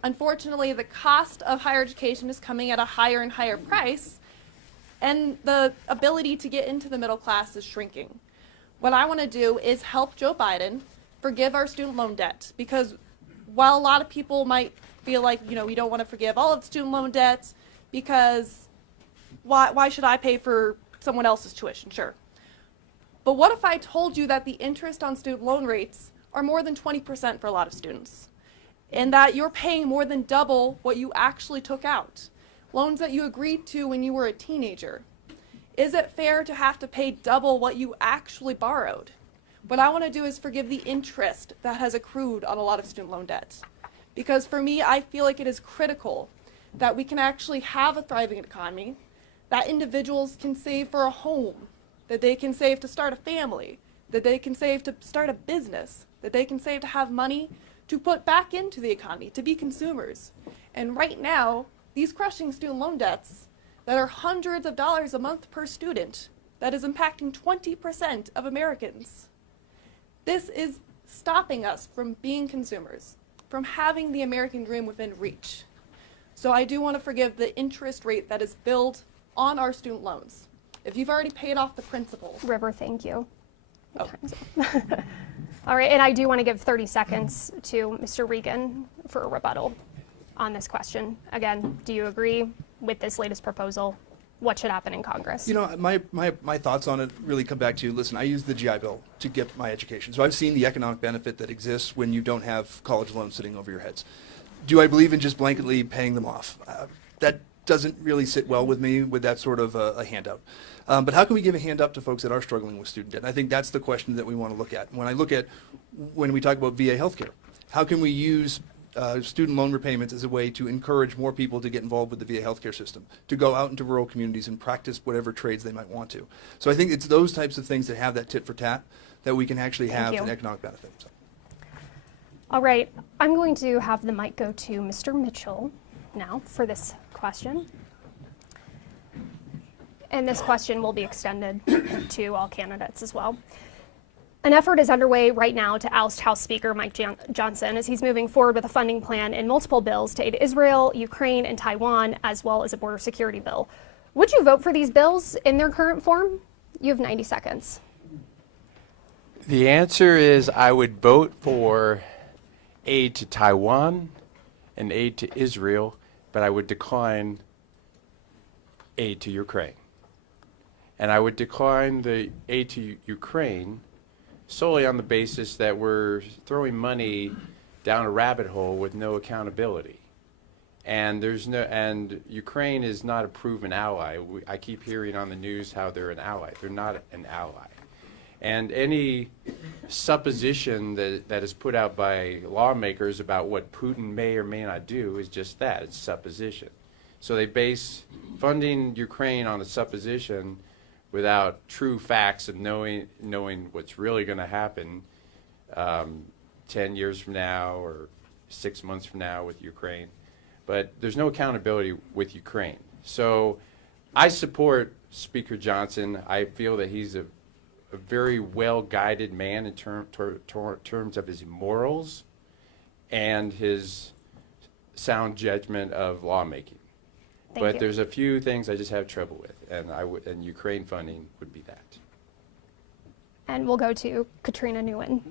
Unfortunately, the cost of higher education is coming at a higher and higher price, and the ability to get into the middle class is shrinking. What I want to do is help Joe Biden forgive our student loan debt, because while a lot of people might feel like, we don't want to forgive all of the student loan debts because why should I pay for someone else's tuition? Sure. But what if I told you that the interest on student loan rates are more than 20% for a lot of students, and that you're paying more than double what you actually took out? Loans that you agreed to when you were a teenager. Is it fair to have to pay double what you actually borrowed? What I want to do is forgive the interest that has accrued on a lot of student loan debts. Because for me, I feel like it is critical that we can actually have a thriving economy, that individuals can save for a home, that they can save to start a family, that they can save to start a business, that they can save to have money to put back into the economy, to be consumers. And right now, these crushing student loan debts that are hundreds of dollars a month per student, that is impacting 20% of Americans. This is stopping us from being consumers, from having the American dream within reach. So I do want to forgive the interest rate that is billed on our student loans. If you've already paid off the principal. River, thank you. Oh. All right, and I do want to give 30 seconds to Mr. Regan for a rebuttal on this question. Again, do you agree with this latest proposal? What should happen in Congress? You know, my thoughts on it really come back to, listen, I use the GI Bill to get my education. So I've seen the economic benefit that exists when you don't have college loans sitting over your heads. Do I believe in just blanketly paying them off? That doesn't really sit well with me with that sort of a handout. But how can we give a hand up to folks that are struggling with student debt? And I think that's the question that we want to look at. When we talk about VA healthcare, how can we use student loan repayments as a way to encourage more people to get involved with the VA healthcare system, to go out into rural communities and practice whatever trades they might want to. So I think it's those types of things that have that tit for tat that we can actually have Thank you. an economic benefit. So. All right, I'm going to have the mic go to Mr. Mitchell now for this question. And this question will be extended to all candidates as well. An effort is underway right now to oust House Speaker Mike Johnson as he's moving forward with a funding plan in multiple bills to aid Israel, Ukraine, and Taiwan, as well as a border security bill. Would you vote for these bills in their current form? You have 90 seconds. The answer is I would vote for aid to Taiwan and aid to Israel, but I would decline aid to Ukraine. And I would decline the aid to Ukraine solely on the basis that we're throwing money down a rabbit hole with no accountability. And and Ukraine is not a proven ally. I keep hearing on the news how they're an ally. They're not an ally. And any supposition that is put out by lawmakers about what Putin may or may not do is just that, it's supposition. So they base funding Ukraine on a supposition without true facts of knowing what's really going to happen 10 years from now or 6 months from now with Ukraine. But there's no accountability with Ukraine. So I support Speaker Johnson. I feel that he's a very well-guided man in terms of his morals and his sound judgment of lawmaking. But there's a few things I just have trouble with, and Ukraine funding would be that. And we'll go to Katrina Nguyen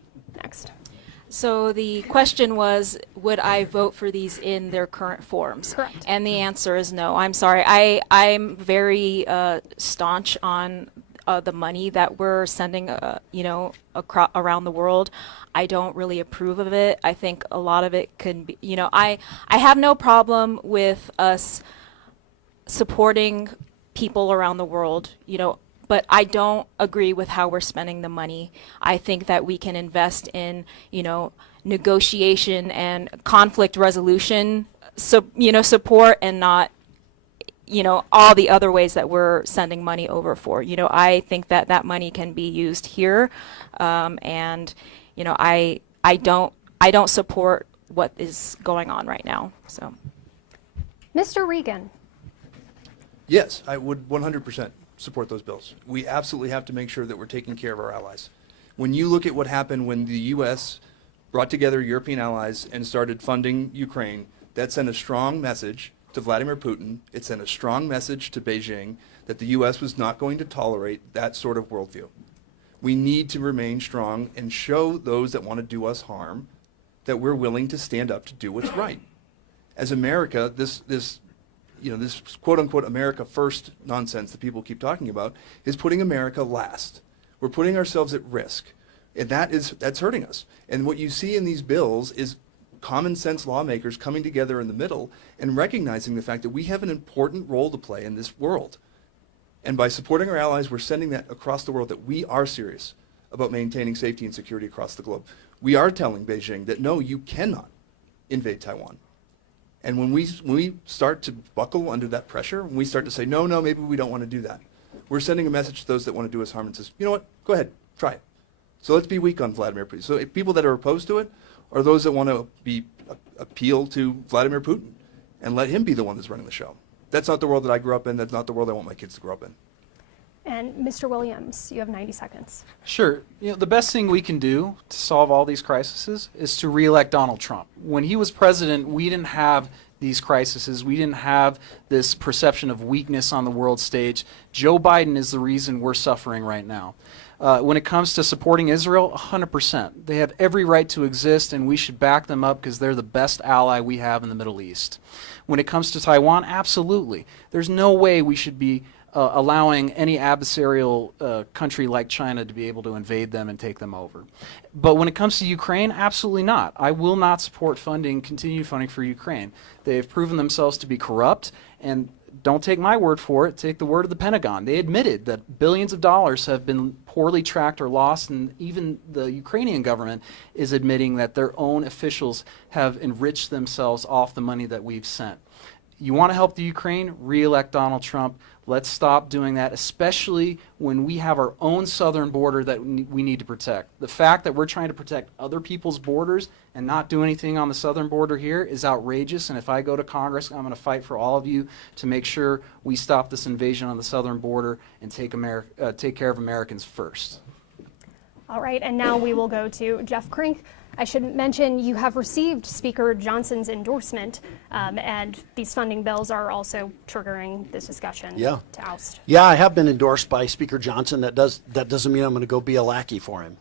next. So the question was, would I vote for these in their current forms? Correct. And the answer is no. I'm sorry. I'm very staunch on the money that we're sending, around the world. I don't really approve of it. I think a lot of it can be, I have no problem with us supporting people around the world, but I don't agree with how we're spending the money. I think that we can invest in, negotiation and conflict resolution, support, and not, all the other ways that we're sending money over for. I think that money can be used here, and I don't support what is going on right now. So, Mr. Regan. Yes, I would 100% support those bills. We absolutely have to make sure that we're taking care of our allies. When you look at what happened when the U.S. brought together European allies and started funding Ukraine, that sent a strong message to Vladimir Putin. It sent a strong message to Beijing that the U.S. was not going to tolerate that sort of worldview. We need to remain strong and show those that want to do us harm that we're willing to stand up to do what's right. As America, this quote-unquote America first nonsense that people keep talking about is putting America last. We're putting ourselves at risk, and that's hurting us. And what you see in these bills is common sense lawmakers coming together in the middle and recognizing the fact that we have an important role to play in this world. And by supporting our allies, we're sending that across the world that we are serious about maintaining safety and security across the globe. We are telling Beijing that no, you cannot invade Taiwan. And when we start to buckle under that pressure, when we start to say, no, maybe we don't want to do that, we're sending a message to those that want to do us harm and says, you know what, go ahead, try it. So let's be weak on Vladimir Putin. So people that are opposed to it are those that want to appeal to Vladimir Putin and let him be the one that's running the show. That's not the world that I grew up in. That's not the world I want my kids to grow up in. And Mr. Williams, you have 90 seconds. Sure. The best thing we can do to solve all these crises is to re-elect Donald Trump. When he was president, we didn't have these crises. We didn't have this perception of weakness on the world stage. Joe Biden is the reason we're suffering right now. When it comes to supporting Israel, 100%. They have every right to exist, and we should back them up because they're the best ally we have in the Middle East. When it comes to Taiwan, absolutely. There's no way we should be allowing any adversarial country like China to be able to invade them and take them over. But when it comes to Ukraine, absolutely not. I will not support continued funding for Ukraine. They have proven themselves to be corrupt, and don't take my word for it, take the word of the Pentagon. They admitted that billions of dollars have been poorly tracked or lost, and even the Ukrainian government is admitting that their own officials have enriched themselves off the money that we've sent. You want to help the Ukraine? Re-elect Donald Trump. Let's stop doing that, especially when we have our own southern border that we need to protect. The fact that we're trying to protect other people's borders and not do anything on the southern border here is outrageous, and if I go to Congress, I'm going to fight for all of you to make sure we stop this invasion on the southern border and take care of Americans first. All right, and now we will go to Jeff Krink. I should mention you have received Speaker Johnson's endorsement, and these funding bills are also triggering this discussion to oust. Yeah, I have been endorsed by Speaker Johnson. That doesn't mean I'm going to go be a lackey for him.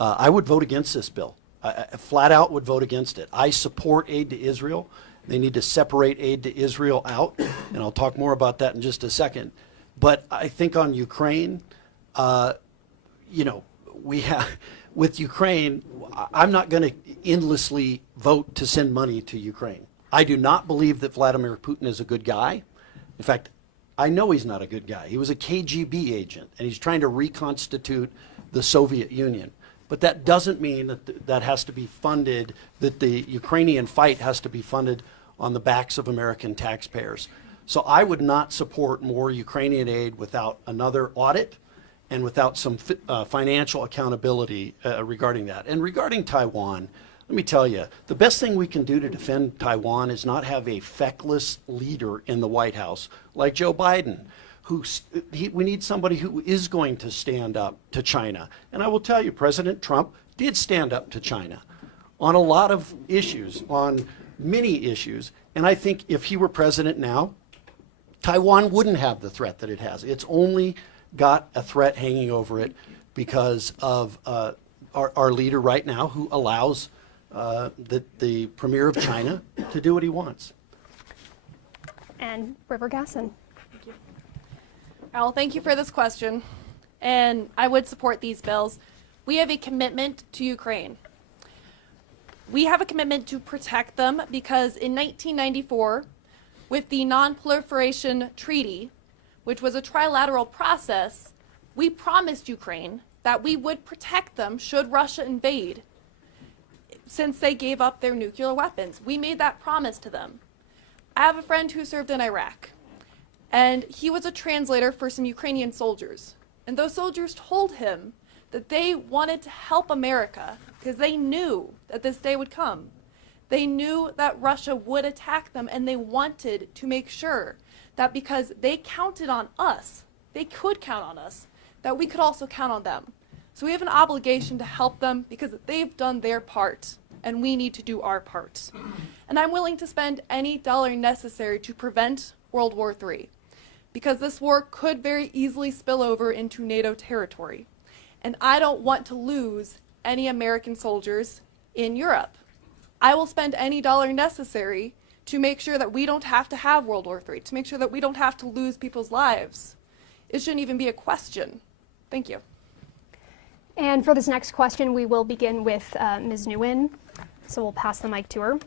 I would vote against this bill. I flat out would vote against it. I support aid to Israel. They need to separate aid to Israel out, and I'll talk more about that in just a second. But I think on Ukraine, we have, with Ukraine, I'm not going to endlessly vote to send money to Ukraine. I do not believe that Vladimir Putin is a good guy. In fact, I know he's not a good guy. He was a KGB agent, and he's trying to reconstitute the Soviet Union. But that doesn't mean that that has to be funded, that the Ukrainian fight has to be funded on the backs of American taxpayers. So I would not support more Ukrainian aid without another audit and without some financial accountability regarding that. And regarding Taiwan, let me tell you, the best thing we can do to defend Taiwan is not have a feckless leader in the White House like Joe Biden. We need somebody who is going to stand up to China. And I will tell you, President Trump did stand up to China on a lot of issues, on many issues. And I think if he were president now, Taiwan wouldn't have the threat that it has. It's only got a threat hanging over it because of our leader right now, who allows the premier of China to do what he wants. And River Gasson. Al, thank you for this question. And I would support these bills. We have a commitment to Ukraine. We have a commitment to protect them because in 1994, with the Non-Proliferation Treaty, which was a trilateral process, we promised Ukraine that we would protect them should Russia invade, since they gave up their nuclear weapons. We made that promise to them. I have a friend who served in Iraq, and he was a translator for some Ukrainian soldiers. And those soldiers told him that they wanted to help America because they knew that this day would come. They knew that Russia would attack them, and they wanted to make sure that because they counted on us, they could count on us, that we could also count on them. So we have an obligation to help them because they've done their part, and we need to do our part. And I'm willing to spend any dollar necessary to prevent World War III, because this war could very easily spill over into NATO territory. And I don't want to lose any American soldiers in Europe. I will spend any dollar necessary to make sure that we don't have to have World War III, to make sure that we don't have to lose people's lives. It shouldn't even be a question. Thank you. And for this next question, we will begin with Ms. Nguyen. So we'll pass the mic to her.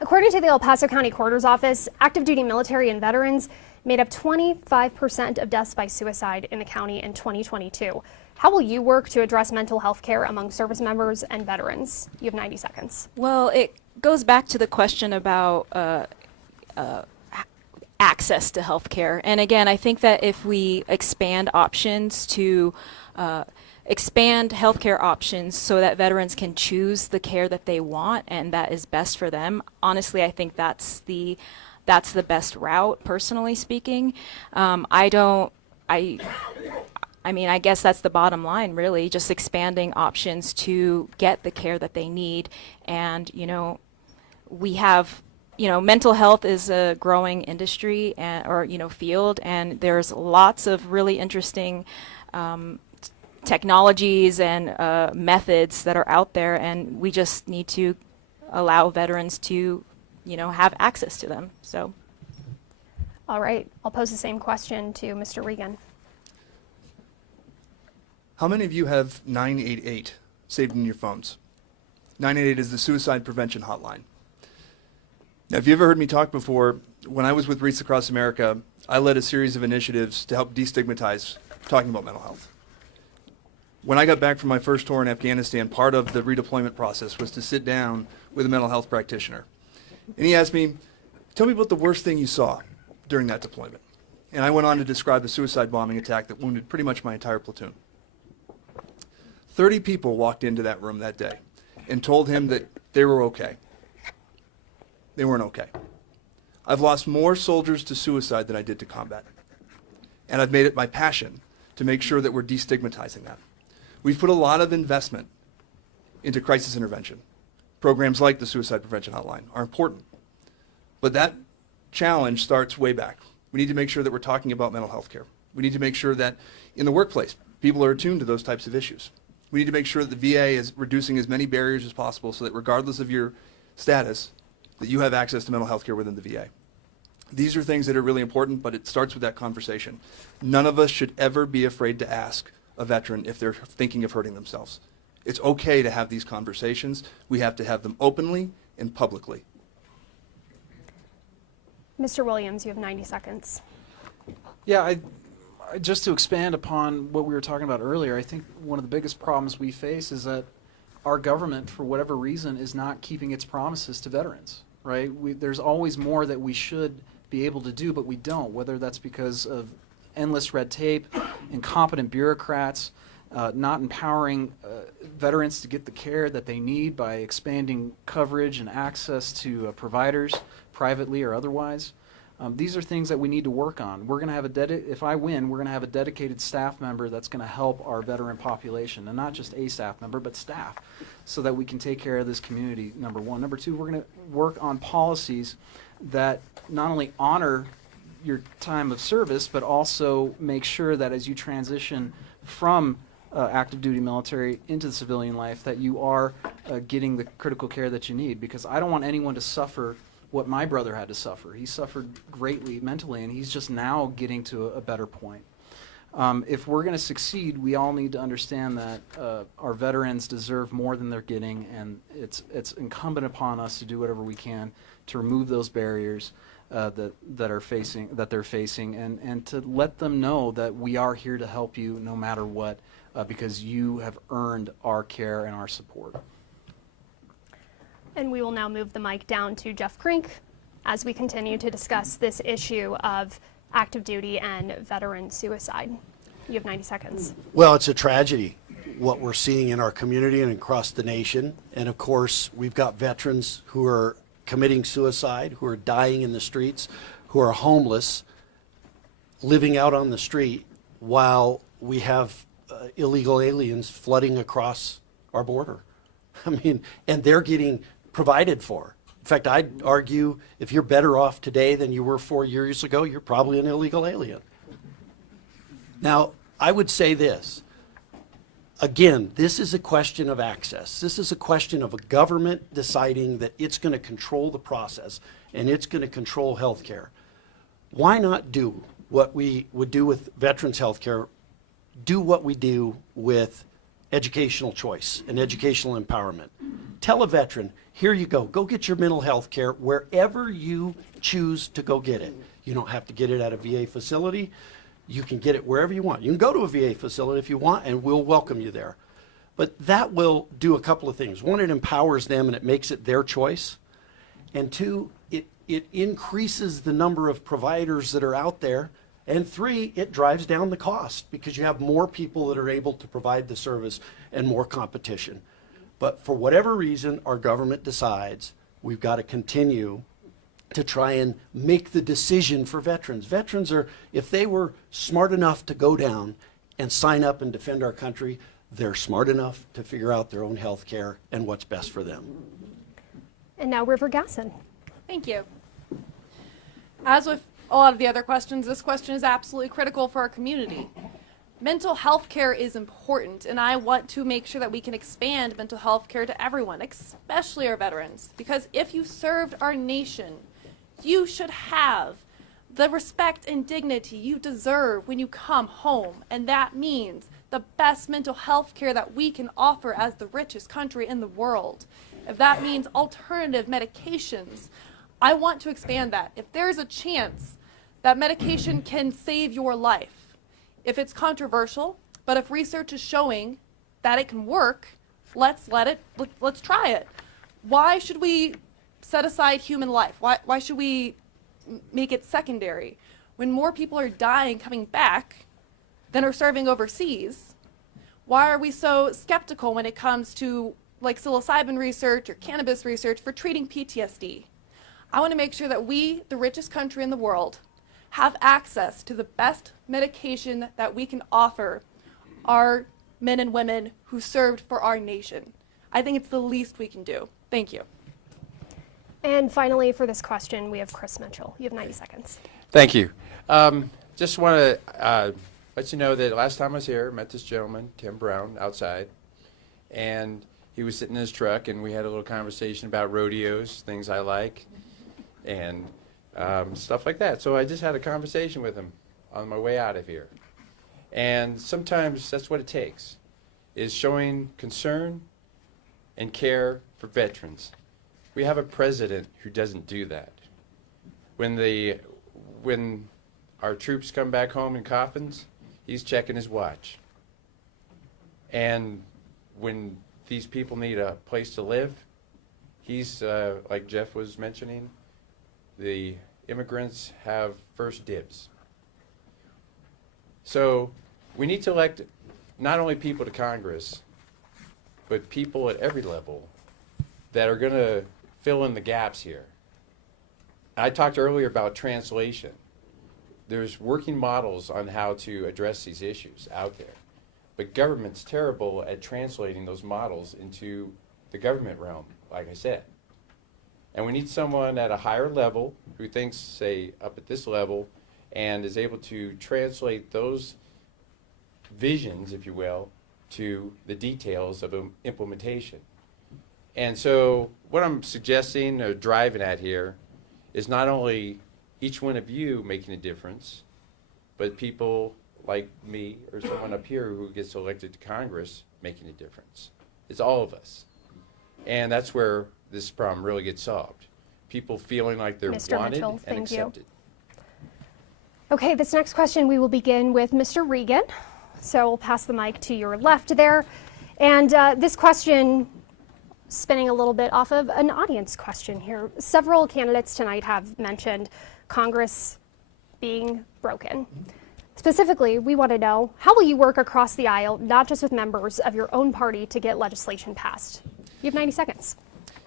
According to the El Paso County Coroner's Office, active duty military and veterans made up 25% of deaths by suicide in the county in 2022. How will you work to address mental health care among service members and veterans? You have 90 seconds. Well, it goes back to the question about access to health care. And again, I think that if we expand options to expand healthcare options so that veterans can choose the care that they want and that is best for them, honestly, I think that's the best route, personally speaking. I mean, I guess that's the bottom line, really, just expanding options to get the care that they need. And, you know, we have mental health is a growing industry or field, and there's lots of really interesting technologies and methods that are out there, and we just need to allow veterans to, have access to them. So. All right, I'll pose the same question to Mr. Regan. How many of you have 988 saved in your phones? 988 is the suicide prevention hotline. Now, if you ever heard me talk before, when I was with Wreaths Across America, I led a series of initiatives to help destigmatize talking about mental health. When I got back from my first tour in Afghanistan, part of the redeployment process was to sit down with a mental health practitioner. And he asked me, tell me about the worst thing you saw during that deployment. And I went on to describe a suicide bombing attack that wounded pretty much my entire platoon. 30 people walked into that room that day and told him that they were okay. They weren't okay. I've lost more soldiers to suicide than I did to combat. And I've made it my passion to make sure that we're destigmatizing that. We've put a lot of investment into crisis intervention. Programs like the Suicide Prevention Hotline are important. But that challenge starts way back. We need to make sure that we're talking about mental health care. We need to make sure that in the workplace, people are attuned to those types of issues. We need to make sure that the VA is reducing as many barriers as possible so that regardless of your status, that you have access to mental health care within the VA. These are things that are really important, but it starts with that conversation. None of us should ever be afraid to ask a veteran if they're thinking of hurting themselves. It's okay to have these conversations. We have to have them openly and publicly. Mr. Williams, you have 90 seconds. Yeah, just to expand upon what we were talking about earlier, I think one of the biggest problems we face is that our government, for whatever reason, is not keeping its promises to veterans, right? There's always more that we should be able to do, but we don't, whether that's because of endless red tape, incompetent bureaucrats, not empowering veterans to get the care that they need by expanding coverage and access to providers, privately or otherwise. These are things that we need to work on. We're going to have if I win, we're going to have a dedicated staff member that's going to help our veteran population, and not just a staff member, but staff, so that we can take care of this community, number one. Number two, we're going to work on policies that not only honor your time of service, but also make sure that as you transition from active duty military into the civilian life, that you are getting the critical care that you need, because I don't want anyone to suffer what my brother had to suffer. He suffered greatly mentally, and he's just now getting to a better point. If we're going to succeed, we all need to understand that our veterans deserve more than they're getting, and it's incumbent upon us to do whatever we can to remove those barriers that they're facing, and to let them know that we are here to help you no matter what, because you have earned our care and our support. And we will now move the mic down to Jeff Krink as we continue to discuss this issue of active duty and veteran suicide. You have 90 seconds. Well, it's a tragedy, what we're seeing in our community and across the nation. And of course, we've got veterans who are committing suicide, who are dying in the streets, who are homeless, living out on the street, while we have illegal aliens flooding across our border. I mean, and they're getting provided for. In fact, I'd argue if you're better off today than you were 4 years ago, you're probably an illegal alien. Now, I would say this. Again, this is a question of access. This is a question of a government deciding that it's going to control the process and it's going to control health care. Why not do what we would do with veterans health care, do what we do with educational choice and educational empowerment? Tell a veteran, here you go get your mental health care wherever you choose to go get it. You don't have to get it at a VA facility. You can get it wherever you want. You can go to a VA facility if you want, and we'll welcome you there. But that will do a couple of things. One, it empowers them and it makes it their choice. And two, it increases the number of providers that are out there. And three, it drives down the cost because you have more people that are able to provide the service and more competition. But for whatever reason, our government decides we've got to continue to try and make the decision for veterans. Veterans are, if they were smart enough to go down and sign up and defend our country, they're smart enough to figure out their own health care and what's best for them. And now River Gasson. Thank you. As with a lot of the other questions, this question is absolutely critical for our community. Mental health care is important, and I want to make sure that we can expand mental health care to everyone, especially our veterans. Because if you served our nation, you should have the respect and dignity you deserve when you come home. And that means the best mental health care that we can offer as the richest country in the world. If that means alternative medications, I want to expand that. If there's a chance that medication can save your life, if it's controversial, but if research is showing that it can work, let's try it. Why should we set aside human life? Why should we make it secondary? When more people are dying coming back than are serving overseas, why are we so skeptical when it comes to like psilocybin research or cannabis research for treating PTSD? I want to make sure that we, the richest country in the world, have access to the best medication that we can offer our men and women who served for our nation. I think it's the least we can do. Thank you. And finally, for this question, we have Chris Mitchell. You have 90 seconds. Thank you. Just want to let you know that last time I was here, I met this gentleman, Tim Brown, outside, and he was sitting in his truck, and we had a little conversation about rodeos, things I like, and stuff like that. So I just had a conversation with him on my way out of here. And sometimes that's what it takes, is showing concern and care for veterans. We have a president who doesn't do that. When our troops come back home in coffins, he's checking his watch. And when these people need a place to live, he's, like Jeff was mentioning, the immigrants have first dibs. So we need to elect not only people to Congress, but people at every level that are going to fill in the gaps here. I talked earlier about translation. There's working models on how to address these issues out there, but government's terrible at translating those models into the government realm, like I said. And we need someone at a higher level who thinks, say, up at this level, and is able to translate those visions, if you will, to the details of implementation. And so what I'm suggesting or driving at here is not only each one of you making a difference, but people like me or someone up here who gets elected to Congress making a difference. It's all of us. And that's where this problem really gets solved. People feeling like they're Mr. wanted Mitchell, and thank you. accepted. Okay, this next question we will begin with Mr. Regan. So we'll pass the mic to your left there. And this question, spinning a little bit off of an audience question here. Several candidates tonight have mentioned Congress being broken. Specifically, we want to know, how will you work across the aisle, not just with members of your own party, to get legislation passed? You have 90 seconds.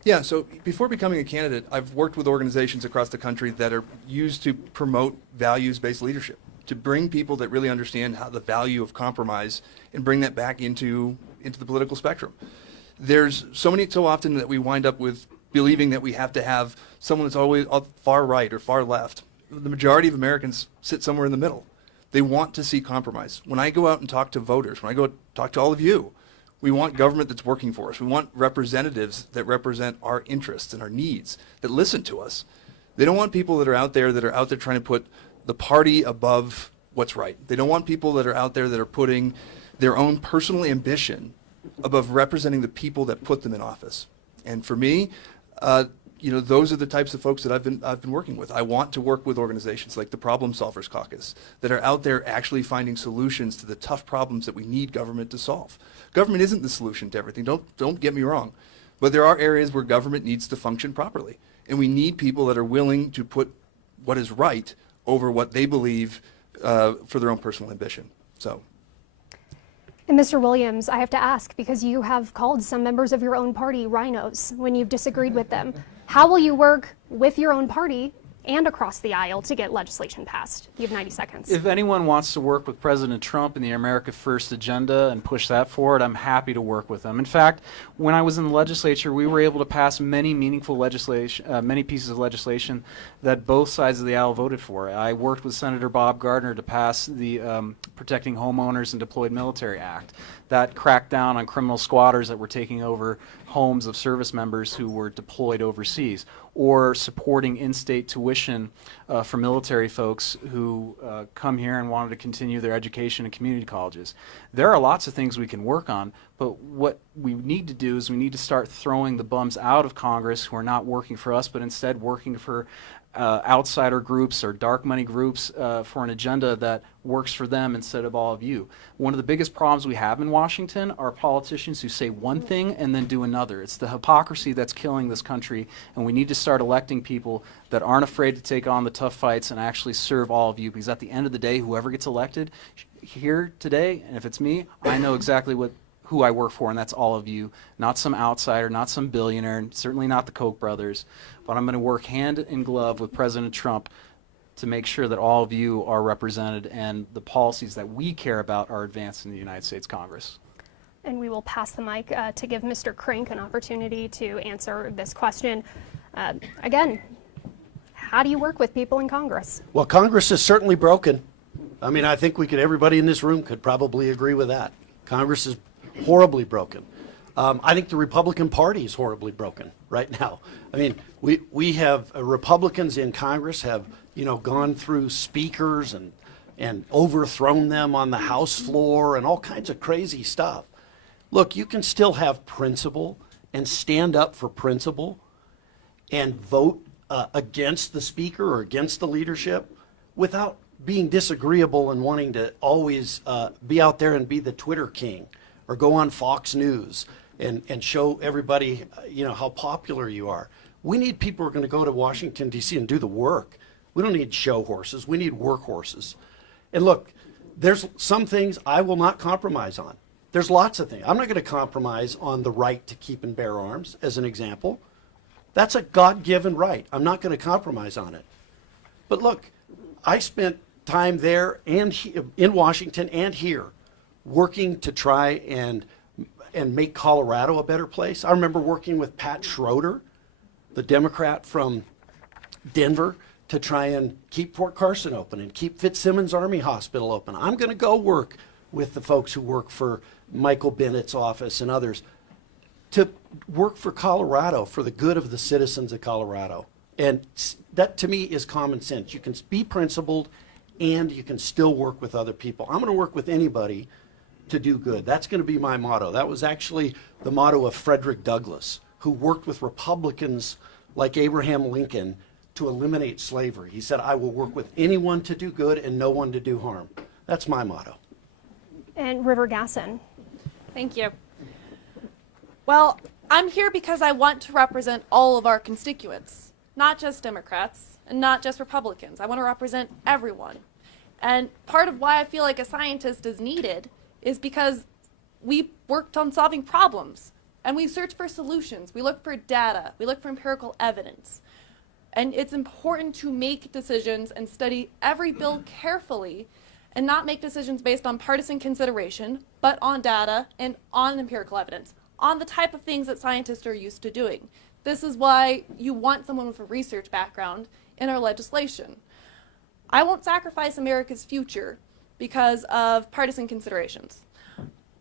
Yeah, so before becoming a candidate, I've worked with organizations across the country that are used to promote values-based leadership, to bring people that really understand how the value of compromise and bring that back into the political spectrum. There's so often that we wind up with believing that we have to have someone that's always far right or far left. The majority of Americans sit somewhere in the middle. They want to see compromise. When I go out and talk to voters, when I go talk to all of you, we want government that's working for us. We want representatives that represent our interests and our needs, that listen to us. They don't want people that are out there trying to put the party above what's right. They don't want people that are out there that are putting their own personal ambition above representing the people that put them in office. And for me, those are the types of folks that I've been working with. I want to work with organizations like the Problem Solvers Caucus that are out there actually finding solutions to the tough problems that we need government to solve. Government isn't the solution to everything. Don't get me wrong, but there are areas where government needs to function properly, and we need people that are willing to put what is right over what they believe for their own personal ambition. So. And Mr. Williams, I have to ask, because you have called some members of your own party rhinos when you've disagreed with them. How will you work with your own party and across the aisle to get legislation passed. You have 90 seconds. If anyone wants to work with President Trump and the America First agenda and push that forward, I'm happy to work with them. In fact, when I was in the legislature, we were able to pass many meaningful legislation, many pieces of legislation that both sides of the aisle voted for. I worked with Senator Bob Gardner to pass the Protecting Homeowners and Deployed Military Act. That cracked down on criminal squatters that were taking over homes of service members who were deployed overseas, or supporting in-state tuition for military folks who come here and wanted to continue their education in community colleges. There are lots of things we can work on, but what we need to do is we need to start throwing the bums out of Congress who are not working for us, but instead working for outsider groups or dark money groups for an agenda that works for them instead of all of you. One of the biggest problems we have in Washington are politicians who say one thing and then do another. It's the hypocrisy that's killing this country, and we need to start electing people that aren't afraid to take on the tough fights and actually serve all of you, because at the end of the day, whoever gets elected here today, and if it's me, I know exactly who I work for, and that's all of you, not some outsider, not some billionaire, and certainly not the Koch brothers. But I'm going to work hand in glove with President Trump to make sure that all of you are represented and the policies that we care about are advanced in the United States Congress. And we will pass the mic to give Mr. Crank an opportunity to answer this question. Again, how do you work with people in Congress? Well, Congress is certainly broken. I mean, I think everybody in this room could probably agree with that. Congress is horribly broken. I think the Republican Party is horribly broken right now. I mean, we have Republicans in Congress have, gone through speakers and overthrown them on the House floor and all kinds of crazy stuff. Look, you can still have principle and stand up for principle and vote against the speaker or against the leadership without being disagreeable and wanting to always be out there and be the Twitter king or go on Fox News and show everybody, how popular you are. We need people who are going to go to Washington, D.C. and do the work. We don't need show horses. We need work horses. And look, there's some things I will not compromise on. There's lots of things. I'm not going to compromise on the right to keep and bear arms, as an example. That's a God-given right. I'm not going to compromise on it. But look, I spent time there and in Washington and here working to try and make Colorado a better place. I remember working with Pat Schroeder, the Democrat from Denver, to try and keep Fort Carson open and keep Fitzsimmons Army Hospital open. I'm going to go work with the folks who work for Michael Bennett's office and others to work for Colorado, for the good of the citizens of Colorado. And that, to me, is common sense. You can be principled and you can still work with other people. I'm going to work with anybody to do good. That's going to be my motto. That was actually the motto of Frederick Douglass, who worked with Republicans like Abraham Lincoln to eliminate slavery. He said, I will work with anyone to do good and no one to do harm. That's my motto. And River Gasson. Thank you. Well, I'm here because I want to represent all of our constituents, not just Democrats and not just Republicans. I want to represent everyone. And part of why I feel like a scientist is needed is because we worked on solving problems and we search for solutions. We look for data. We look for empirical evidence. And it's important to make decisions and study every bill carefully and not make decisions based on partisan consideration, but on data and on empirical evidence, on the type of things that scientists are used to doing. This is why you want someone with a research background in our legislation. I won't sacrifice America's future because of partisan considerations.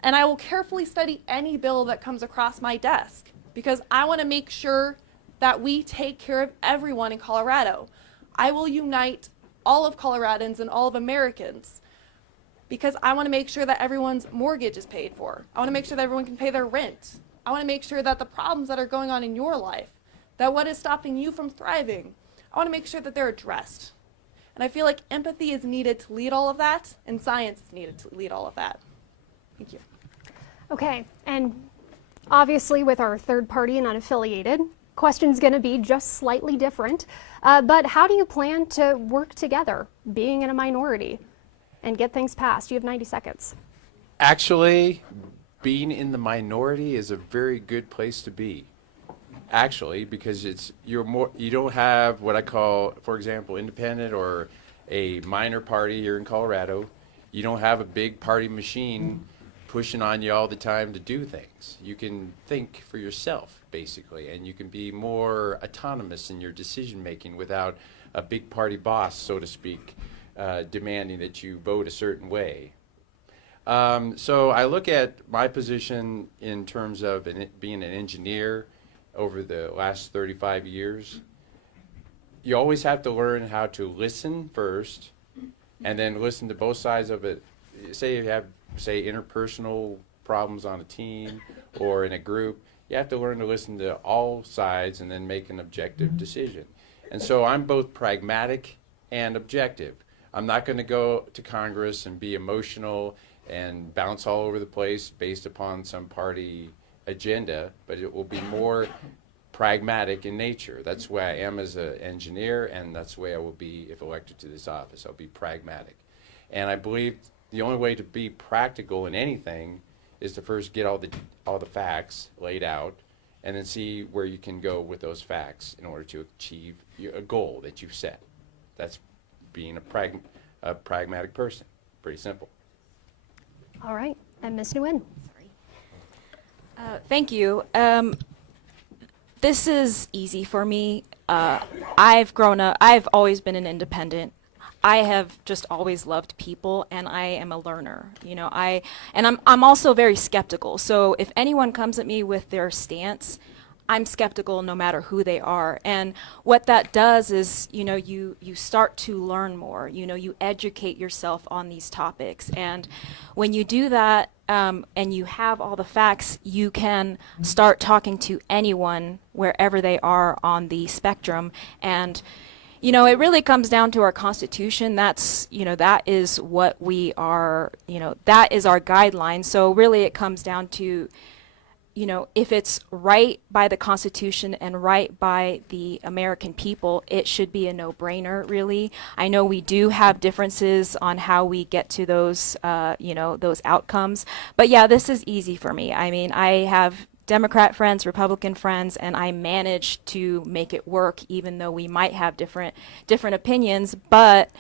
And I will carefully study any bill that comes across my desk because I want to make sure that we take care of everyone in Colorado. I will unite all of Coloradans and all of Americans because I want to make sure that everyone's mortgage is paid for. I want to make sure that everyone can pay their rent. I want to make sure that the problems that are going on in your life, that what is stopping you from thriving, I want to make sure that they're addressed. And I feel like empathy is needed to lead all of that, and science is needed to lead all of that. Thank you. Okay, and obviously with our third party and unaffiliated, question's going to be just slightly different. But how do you plan to work together, being in a minority, and get things passed? You have 90 seconds. Actually, being in the minority is a very good place to be. actually, because you don't have what I call, for example, independent or a minor party here in Colorado. You don't have a big party machine pushing on you all the time to do things. You can think for yourself, basically, and you can be more autonomous in your decision making without a big party boss, so to speak, demanding that you vote a certain way. So I look at my position in terms of being an engineer over the last 35 years. You always have to learn how to listen first, and then listen to both sides of it. Say you have, interpersonal problems on a team or in a group, you have to learn to listen to all sides and then make an objective decision. And so I'm both pragmatic and objective. I'm not going to go to Congress and be emotional and bounce all over the place based upon some party agenda, but it will be more pragmatic in nature. That's the way I am as an engineer, and that's the way I will be if elected to this office. I'll be pragmatic. And I believe the only way to be practical in anything is to first get all the facts laid out, and then see where you can go with those facts in order to achieve a goal that you've set. That's being a pragmatic person. Pretty simple. All right, and Ms. Nguyen. Thank you. This is easy for me. I've always been an independent. I have just always loved people, and I am a learner. I'm also very skeptical. So if anyone comes at me with their stance, I'm skeptical no matter who they are. And what that does is, you start to learn more. You educate yourself on these topics. And when you do that, and you have all the facts, you can start talking to anyone wherever they are on the spectrum. And it really comes down to our Constitution. That is what we are, that is our guideline. So really it comes down to, if it's right by the Constitution and right by the American people, it should be a no-brainer, really. I know we do have differences on how we get to those, those outcomes. But yeah, this is easy for me. I mean, I have Democrat friends, Republican friends, and I managed to make it work, even though we might have different opinions. But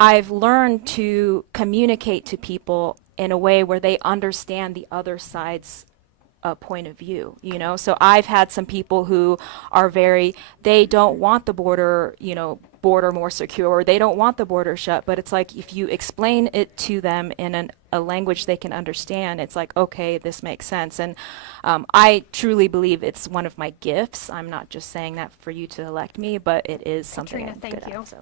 I've learned to communicate to people in a way where they understand the other side's point of view. So I've had some people who are they don't want the border more secure. They don't want the border shut. But it's like, if you explain it to them in a language they can understand, it's like, okay, this makes sense. And I truly believe it's one of my gifts. I'm not just saying that for you to elect me, but it is something Katrina, I'm thank good you. at. So.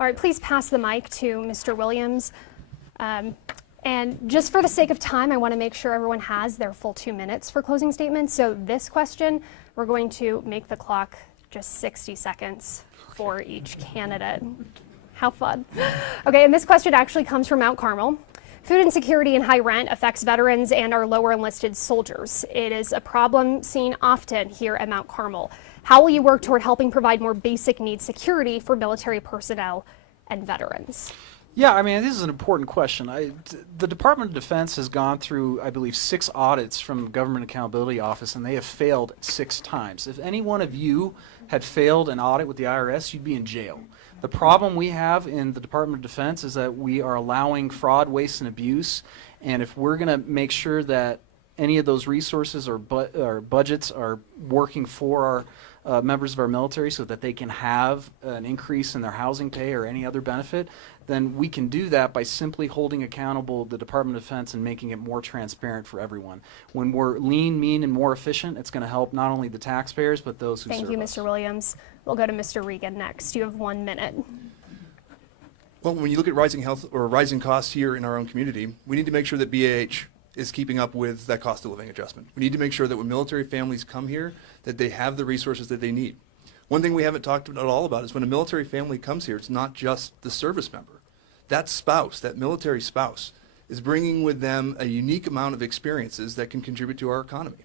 All right, please pass the mic to Mr. Williams. And just for the sake of time, I want to make sure everyone has their full 2 minutes for closing statements. So this question, we're going to make the clock just 60 seconds for each candidate. How fun. Okay, and this question actually comes from Mount Carmel. Food insecurity and high rent affects veterans and our lower enlisted soldiers. It is a problem seen often here at Mount Carmel. How will you work toward helping provide more basic needs security for military personnel and veterans? Yeah, I mean, this is an important question. The Department of Defense has gone through, I believe, 6 audits from the Government Accountability Office, and they have failed 6 times. If any one of you had failed an audit with the IRS, you'd be in jail. The problem we have in the Department of Defense is that we are allowing fraud, waste, and abuse, and if we're going to make sure that any of those resources or budgets are working for our members of our military so that they can have an increase in their housing pay or any other benefit, then we can do that by simply holding accountable the Department of Defense and making it more transparent for everyone. When we're lean, mean, and more efficient, it's going to help not only the taxpayers, but those who serve us. Thank you, Mr. Williams. We'll go to Mr. Regan next. You have 1 minute. Well, when you look at rising costs here in our own community, we need to make sure that BAH is keeping up with that cost of living adjustment. We need to make sure that when military families come here, that they have the resources that they need. One thing we haven't talked at all about is when a military family comes here, it's not just the service member. That spouse, that military spouse, is bringing with them a unique amount of experiences that can contribute to our economy.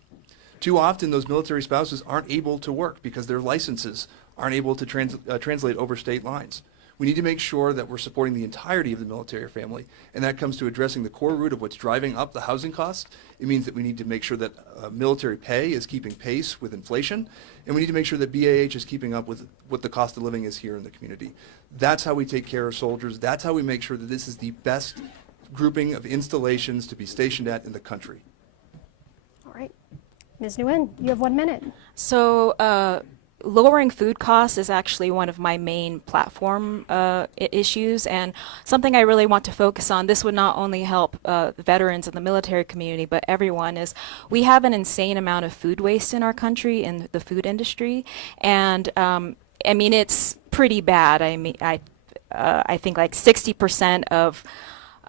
Too often, those military spouses aren't able to work because their licenses aren't able to translate over state lines. We need to make sure that we're supporting the entirety of the military family, and that comes to addressing the core root of what's driving up the housing costs. It means that we need to make sure that military pay is keeping pace with inflation, and we need to make sure that BAH is keeping up with what the cost of living is here in the community. That's how we take care of soldiers. That's how we make sure that this is the best grouping of installations to be stationed at in the country. All right. Ms. Nguyen, you have 1 minute. So lowering food costs is actually one of my main platform issues, and something I really want to focus on. This would not only help veterans in the military community, but everyone. Is we have an insane amount of food waste in our country in the food industry, and I mean it's pretty bad. I mean I think like 60% of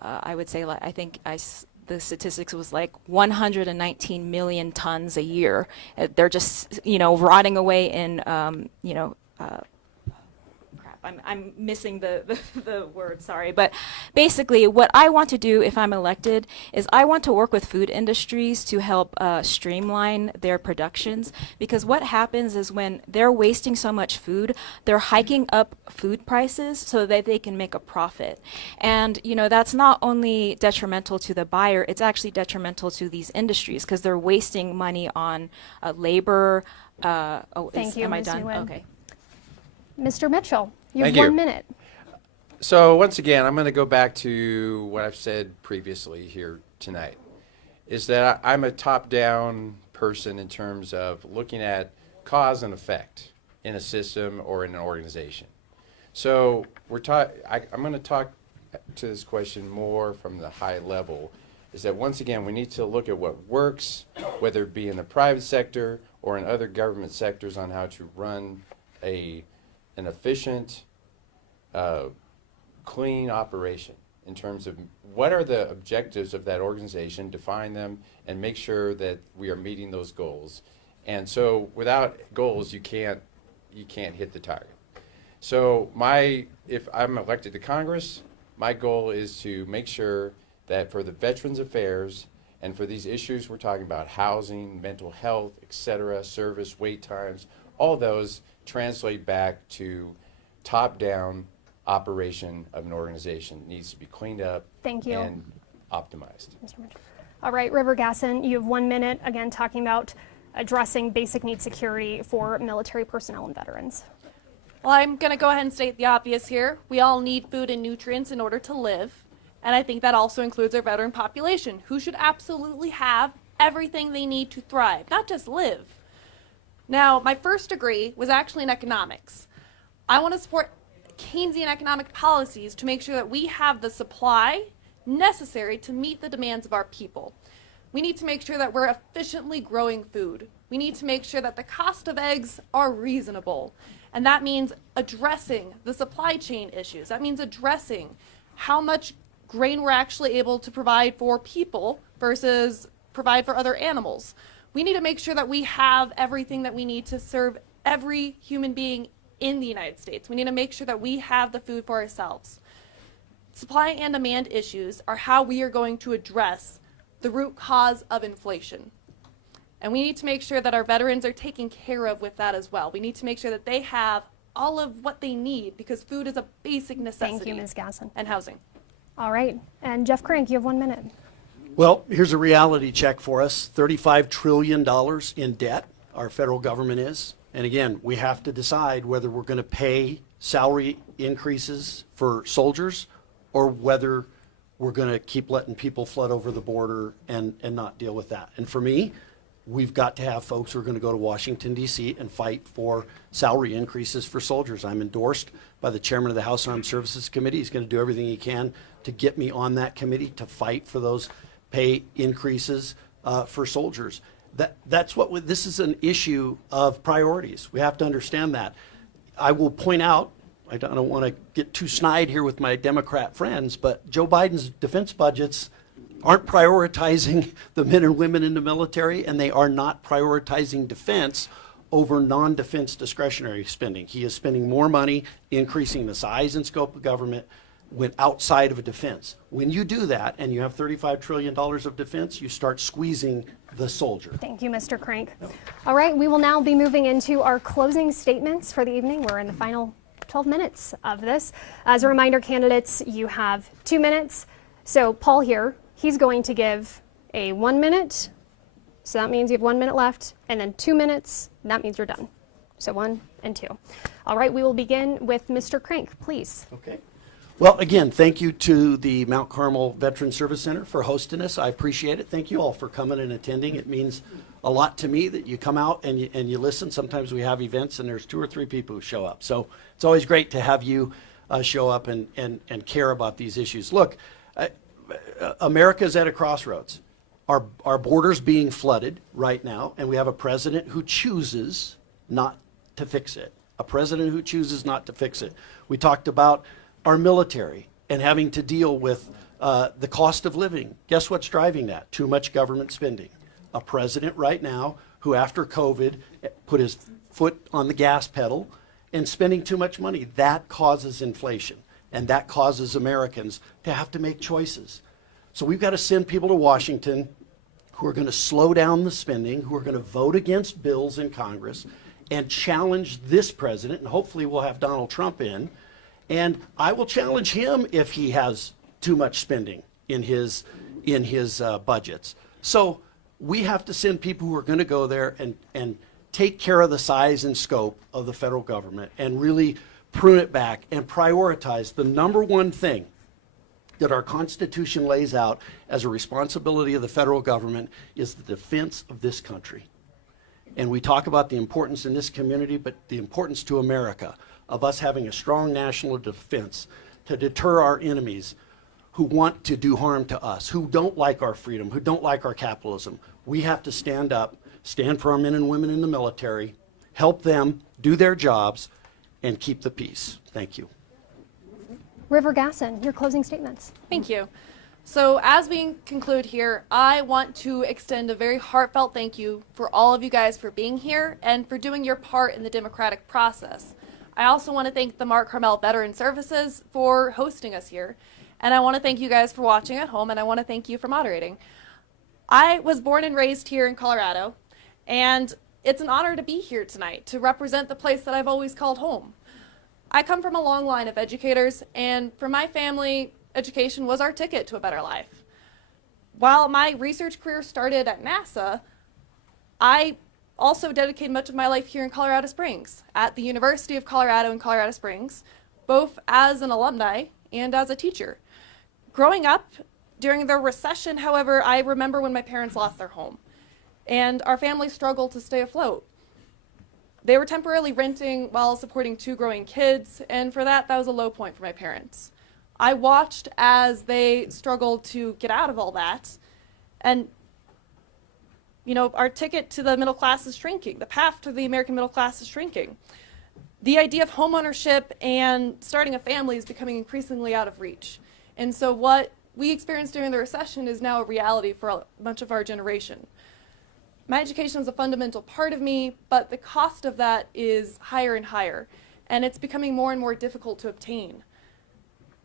I would say like the statistics was like 119 million tons a year. They're just, rotting away in, crap, I'm missing the word, sorry. But basically what I want to do if I'm elected is I want to work with food industries to help streamline their productions, because what happens is when they're wasting so much food, they're hiking up food prices so that they can make a profit. And that's not only detrimental to the buyer, it's actually detrimental to these industries because they're wasting money on labor. Thank you, am I Ms. done? Nguyen. Okay. Mr. Mitchell, you have Thank you. 1 minute. So once again, I'm going to go back to what I've said previously here tonight, is that I'm a top-down person in terms of looking at cause and effect in a system or in an organization. So I'm going to talk to this question more from the high level, is that once again, we need to look at what works, whether it be in the private sector or in other government sectors, on how to run an efficient, clean operation in terms of what are the objectives of that organization, define them, and make sure that we are meeting those goals. And so without goals, you can't hit the target. So if I'm elected to Congress, my goal is to make sure that for the Veterans Affairs and for these issues we're talking about, housing, mental health, et cetera, service, wait times, all those translate back to top-down operation of an organization. It needs to be cleaned up. Thank you. And optimized. Mr. Mitchell. All right, River Gasson, you have 1 minute, again, talking about addressing basic need security for military personnel and veterans. Well, I'm going to go ahead and state the obvious here. We all need food and nutrients in order to live. And I think that also includes our veteran population, who should absolutely have everything they need to thrive, not just live. Now, my first degree was actually in economics. I want to support Keynesian economic policies to make sure that we have the supply necessary to meet the demands of our people. We need to make sure that we're efficiently growing food. We need to make sure that the cost of eggs are reasonable. And that means addressing the supply chain issues. That means addressing how much grain we're actually able to provide for people versus provide for other animals. We need to make sure that we have everything that we need to serve every human being in the United States. We need to make sure that we have the food for ourselves. Supply and demand issues are how we are going to address the root cause of inflation. And we need to make sure that our veterans are taken care of with that as well. We need to make sure that they have all of what they need, because food is a basic necessity. Thank you, Ms. Gasson. And housing. All right, and Jeff Crank, you have 1 minute. Well, here's a reality check for us. $35 trillion in debt, our federal government is. And again, we have to decide whether we're going to pay salary increases for soldiers or whether we're going to keep letting people flood over the border and not deal with that. And for me, we've got to have folks who are going to go to Washington, D.C. and fight for salary increases for soldiers. I'm endorsed by the chairman of the House Armed Services Committee. He's going to do everything he can to get me on that committee to fight for those pay increases for soldiers. That's what this is an issue of priorities. We have to understand that. I will point out, I don't want to get too snide here with my Democrat friends, but Joe Biden's defense budgets aren't prioritizing the men and women in the military, and they are not prioritizing defense over non-defense discretionary spending. He is spending more money increasing the size and scope of government when outside of a defense. When you do that and you have $35 trillion of defense, you start squeezing the soldier. Thank you, Mr. Crank. All right, we will now be moving into our closing statements for the evening. We're in the final 12 minutes of this. As a reminder, candidates, you have 2 minutes. So Paul here, he's going to give a 1 minute. So that means you have 1 minute left, and then 2 minutes, and that means you're done. So 1 and 2. All right, we will begin with Mr. Crank, please. Okay. Well, again, thank you to the Mount Carmel Veterans Service Center for hosting us. I appreciate it. Thank you all for coming and attending. It means a lot to me that you come out and you listen. Sometimes we have events and there's 2 or 3 people who show up. So it's always great to have you show up and care about these issues. Look, America's at a crossroads. Our borders being flooded right now, and we have a president who chooses not to fix it. A president who chooses not to fix it. We talked about our military and having to deal with the cost of living. Guess what's driving that? Too much government spending. A president right now who after COVID put his foot on the gas pedal and spending too much money. That causes inflation, and that causes Americans to have to make choices. So we've got to send people to Washington who are going to slow down the spending, who are going to vote against bills in Congress and challenge this president, and hopefully we'll have Donald Trump in. And I will challenge him if he has too much spending in his budgets. So we have to send people who are going to go there and take care of the size and scope of the federal government and really prune it back and prioritize the number one thing that our Constitution lays out as a responsibility of the federal government is the defense of this country. And we talk about the importance in this community, but the importance to America of us having a strong national defense to deter our enemies who want to do harm to us, who don't like our freedom, who don't like our capitalism. We have to stand up, stand for our men and women in the military, help them do their jobs, and keep the peace. Thank you. River Gasson, your closing statements. Thank you. So as we conclude here, I want to extend a very heartfelt thank you for all of you guys for being here and for doing your part in the democratic process. I also want to thank the Mark Carmel Veterans Services for hosting us here. And I want to thank you guys for watching at home, and I want to thank you for moderating. I was born and raised here in Colorado, and it's an honor to be here tonight to represent the place that I've always called home. I come from a long line of educators, and for my family, education was our ticket to a better life. While my research career started at NASA, I also dedicated much of my life here in Colorado Springs, at the University of Colorado in Colorado Springs, both as an alumni and as a teacher. Growing up during the recession, however, I remember when my parents lost their home, and our family struggled to stay afloat. They were temporarily renting while supporting 2 growing kids, and for that was a low point for my parents. I watched as they struggled to get out of all that, and our ticket to the middle class is shrinking. The path to the American middle class is shrinking. The idea of homeownership and starting a family is becoming increasingly out of reach. And so what we experienced during the recession is now a reality for much of our generation. My education was a fundamental part of me, but the cost of that is higher and higher, and it's becoming more and more difficult to obtain.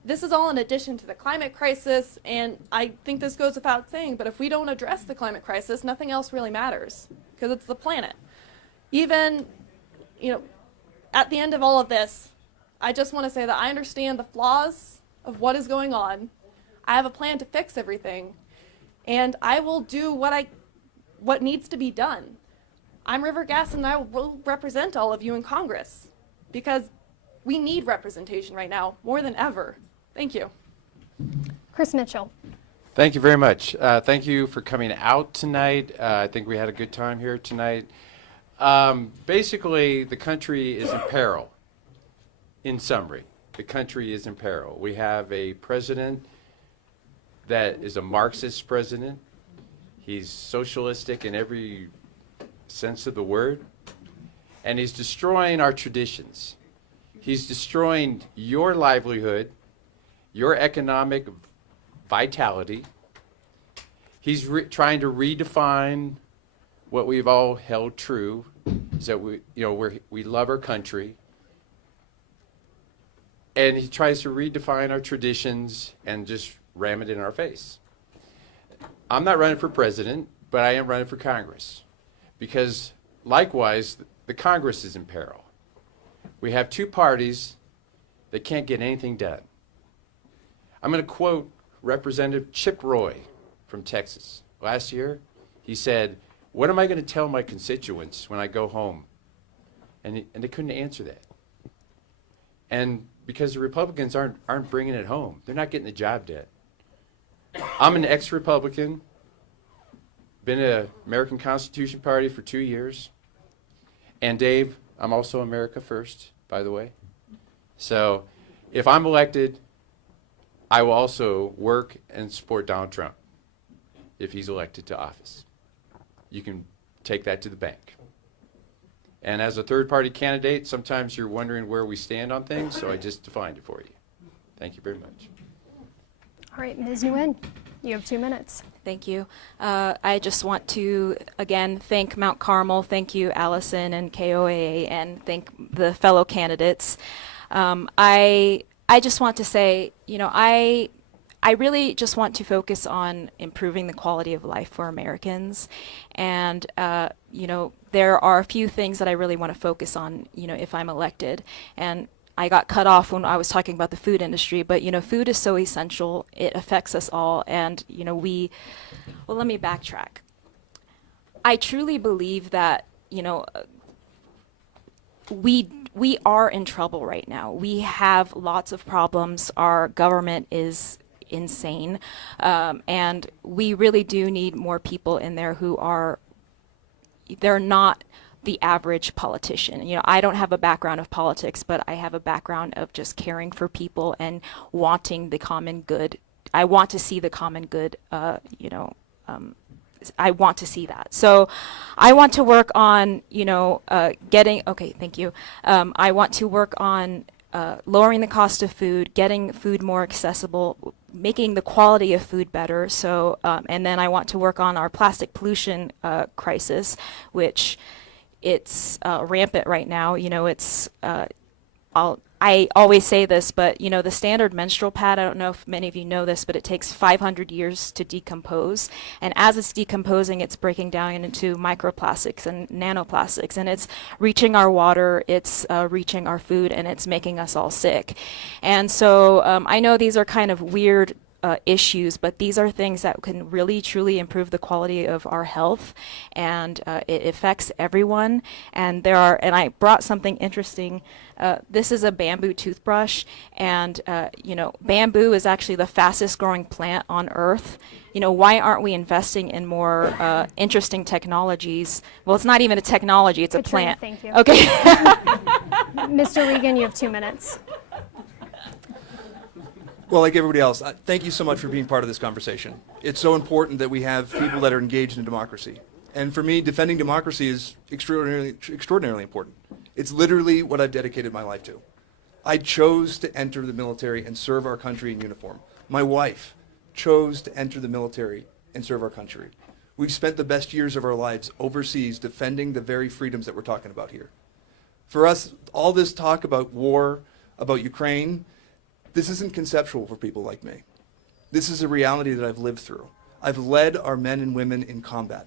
This is all in addition to the climate crisis, and I think this goes without saying, but if we don't address the climate crisis, nothing else really matters, because it's the planet. Even, at the end of all of this, I just want to say that I understand the flaws of what is going on. I have a plan to fix everything, and I will do what needs to be done. I'm River Gasson, and I will represent all of you in Congress, because we need representation right now more than ever. Thank you. Chris Mitchell. Thank you very much. Thank you for coming out tonight. I think we had a good time here tonight. Basically, the country is in peril. In summary, the country is in peril. We have a president that is a Marxist president. He's socialistic in every sense of the word, and he's destroying our traditions. He's destroying your livelihood, your economic vitality. He's trying to redefine what we've all held true, is that we love our country. And he tries to redefine our traditions and just ram it in our face. I'm not running for president, but I am running for Congress, because likewise, the Congress is in peril. We have 2 parties They can't get anything done. I'm going to quote Representative Chip Roy from Texas. Last year, he said, "What am I going to tell my constituents when I go home?" And they couldn't answer that. And because the Republicans aren't bringing it home. They're not getting the job done. I'm an ex-Republican, been an American Constitution Party for 2 years. And Dave, I'm also America First, by the way. So if I'm elected, I will also work and support Donald Trump if he's elected to office. You can take that to the bank. And as a third-party candidate, sometimes you're wondering where we stand on things, so I just defined it for you. Thank you very much. All right, Ms. Nguyen, you have 2 minutes. Thank you. I just want to, again, thank Mount Carmel, thank you, Allison and KOAA, and thank the fellow candidates. I just want to say, you know, I really just want to focus on improving the quality of life for Americans. And, you know, there are a few things that I really want to focus on, you know, if I'm elected. And I got cut off when I was talking about the food industry, but, you know, food is so essential. It affects us all. And, you know, well, let me backtrack. I truly believe that, you know, we are in trouble right now. We have lots of problems. Our government is insane. And we really do need more people in there who they're not the average politician. You know, I don't have a background of politics, but I have a background of just caring for people and wanting the common good. I want to see the common good, you know, I want to see that. So I want to work on, you know, thank you. I want to work on lowering the cost of food, getting food more accessible, making the quality of food better. So, and then I want to work on our plastic pollution crisis, which it's rampant right now. You know, it's, I always say this, but, you know, the standard menstrual pad, I don't know if many of you know this, but it takes 500 years to decompose. And as it's decomposing, it's breaking down into microplastics and nanoplastics. And it's reaching our water, it's reaching our food, and it's making us all sick. And so I know these are kind of weird issues, but these are things that can really truly improve the quality of our health, and it affects everyone. And I brought something interesting. This is a bamboo toothbrush, and you know, bamboo is actually the fastest growing plant on Earth. You know, why aren't we investing in more interesting technologies? Well, it's not even a technology, it's Katrina, a plant. thank you. Okay. Mr. Regan, you have 2 minutes. Well, like everybody else, thank you so much for being part of this conversation. It's so important that we have people that are engaged in democracy. And for me, defending democracy is extraordinarily important. It's literally what I've dedicated my life to. I chose to enter the military and serve our country in uniform. My wife chose to enter the military and serve our country. We've spent the best years of our lives overseas defending the very freedoms that we're talking about here. For us, all this talk about war, about Ukraine, this isn't conceptual for people like me. This is a reality that I've lived through. I've led our men and women in combat.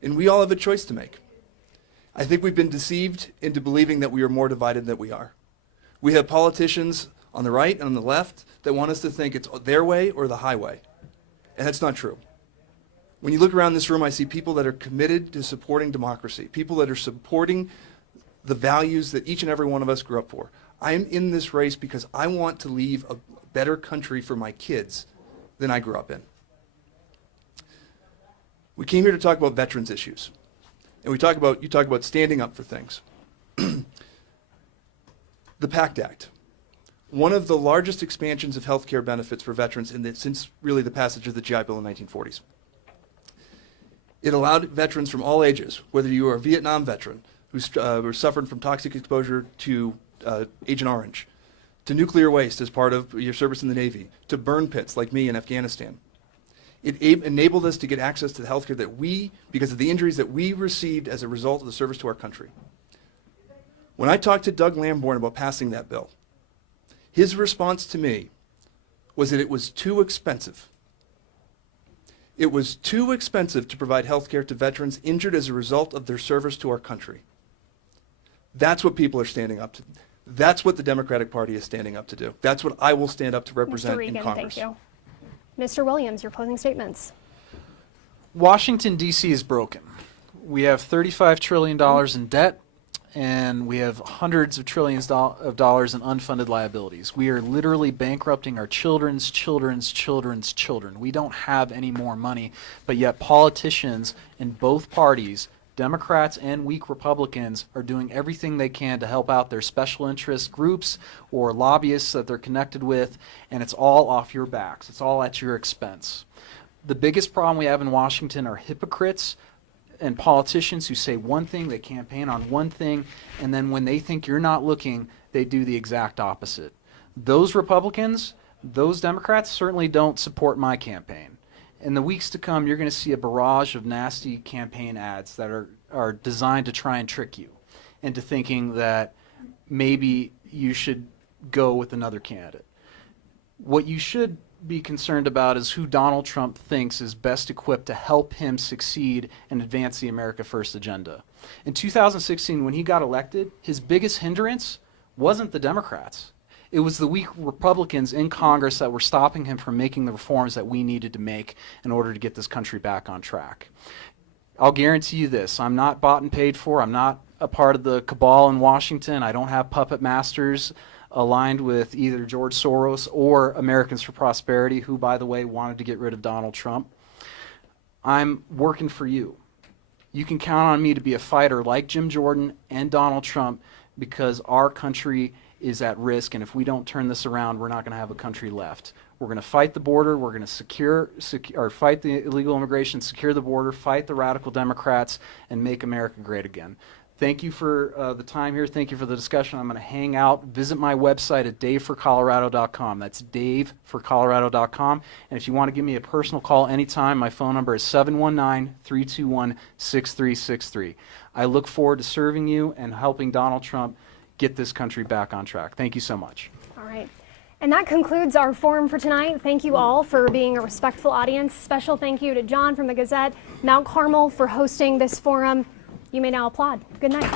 And we all have a choice to make. I think we've been deceived into believing that we are more divided than we are. We have politicians on the right and on the left that want us to think it's their way or the highway. And that's not true. When you look around this room, I see people that are committed to supporting democracy, people that are supporting the values that each and every one of us grew up for. I'm in this race because I want to leave a better country for my kids than I grew up in. We came here to talk about veterans issues. And you talk about standing up for things. The PACT Act, one of the largest expansions of health care benefits for veterans since really the passage of the GI Bill in the 1940s. It allowed veterans from all ages, whether you are a Vietnam veteran who suffered from toxic exposure to Agent Orange, to nuclear waste as part of your service in the Navy, to burn pits like me in Afghanistan. It enabled us to get access to the health care that because of the injuries that we received as a result of the service to our country. When I talked to Doug Lamborn about passing that bill, his response to me was that it was too expensive. It was too expensive to provide health care to veterans injured as a result of their service to our country. That's what people are standing up to. That's what the Democratic Party is standing up to do. That's what I will stand up to represent Mr. Regan, in Congress. thank you. Mr. Williams, your closing statements. Washington, D.C. is broken. We have $35 trillion in debt, and we have hundreds of trillions of dollars in unfunded liabilities. We are literally bankrupting our children's children's children's children. We don't have any more money, but yet politicians in both parties, Democrats and weak Republicans, are doing everything they can to help out their special interest groups or lobbyists that they're connected with, and it's all off your backs. It's all at your expense. The biggest problem we have in Washington are hypocrites and politicians who say one thing, they campaign on one thing, and then when they think you're not looking, they do the exact opposite. Those Republicans, those Democrats certainly don't support my campaign. In the weeks to come, you're going to see a barrage of nasty campaign ads that are designed to try and trick you into thinking that maybe you should go with another candidate. What you should be concerned about is who Donald Trump thinks is best equipped to help him succeed and advance the America First agenda. In 2016, when he got elected, his biggest hindrance wasn't the Democrats. It was the weak Republicans in Congress that were stopping him from making the reforms that we needed to make in order to get this country back on track. I'll guarantee you this, I'm not bought and paid for, I'm not a part of the cabal in Washington, I don't have puppet masters aligned with either George Soros or Americans for Prosperity, who, by the way, wanted to get rid of Donald Trump. I'm working for you. You can count on me to be a fighter like Jim Jordan and Donald Trump, because our country is at risk, and if we don't turn this around, we're not going to have a country left. We're going to fight the border, we're going to fight the illegal immigration, secure the border, fight the radical Democrats, and make America great again. Thank you for the time here. Thank you for the discussion. I'm going to hang out. Visit my website at daveforcolorado.com. That's daveforcolorado.com. And if you want to give me a personal call anytime, my phone number is 719-321-6363. I look forward to serving you and helping Donald Trump get this country back on track. Thank you so much. All right. And that concludes our forum for tonight. Thank you all for being a respectful audience. Special thank you to John from the Gazette, Mount Carmel for hosting this forum. You may now applaud. Good night.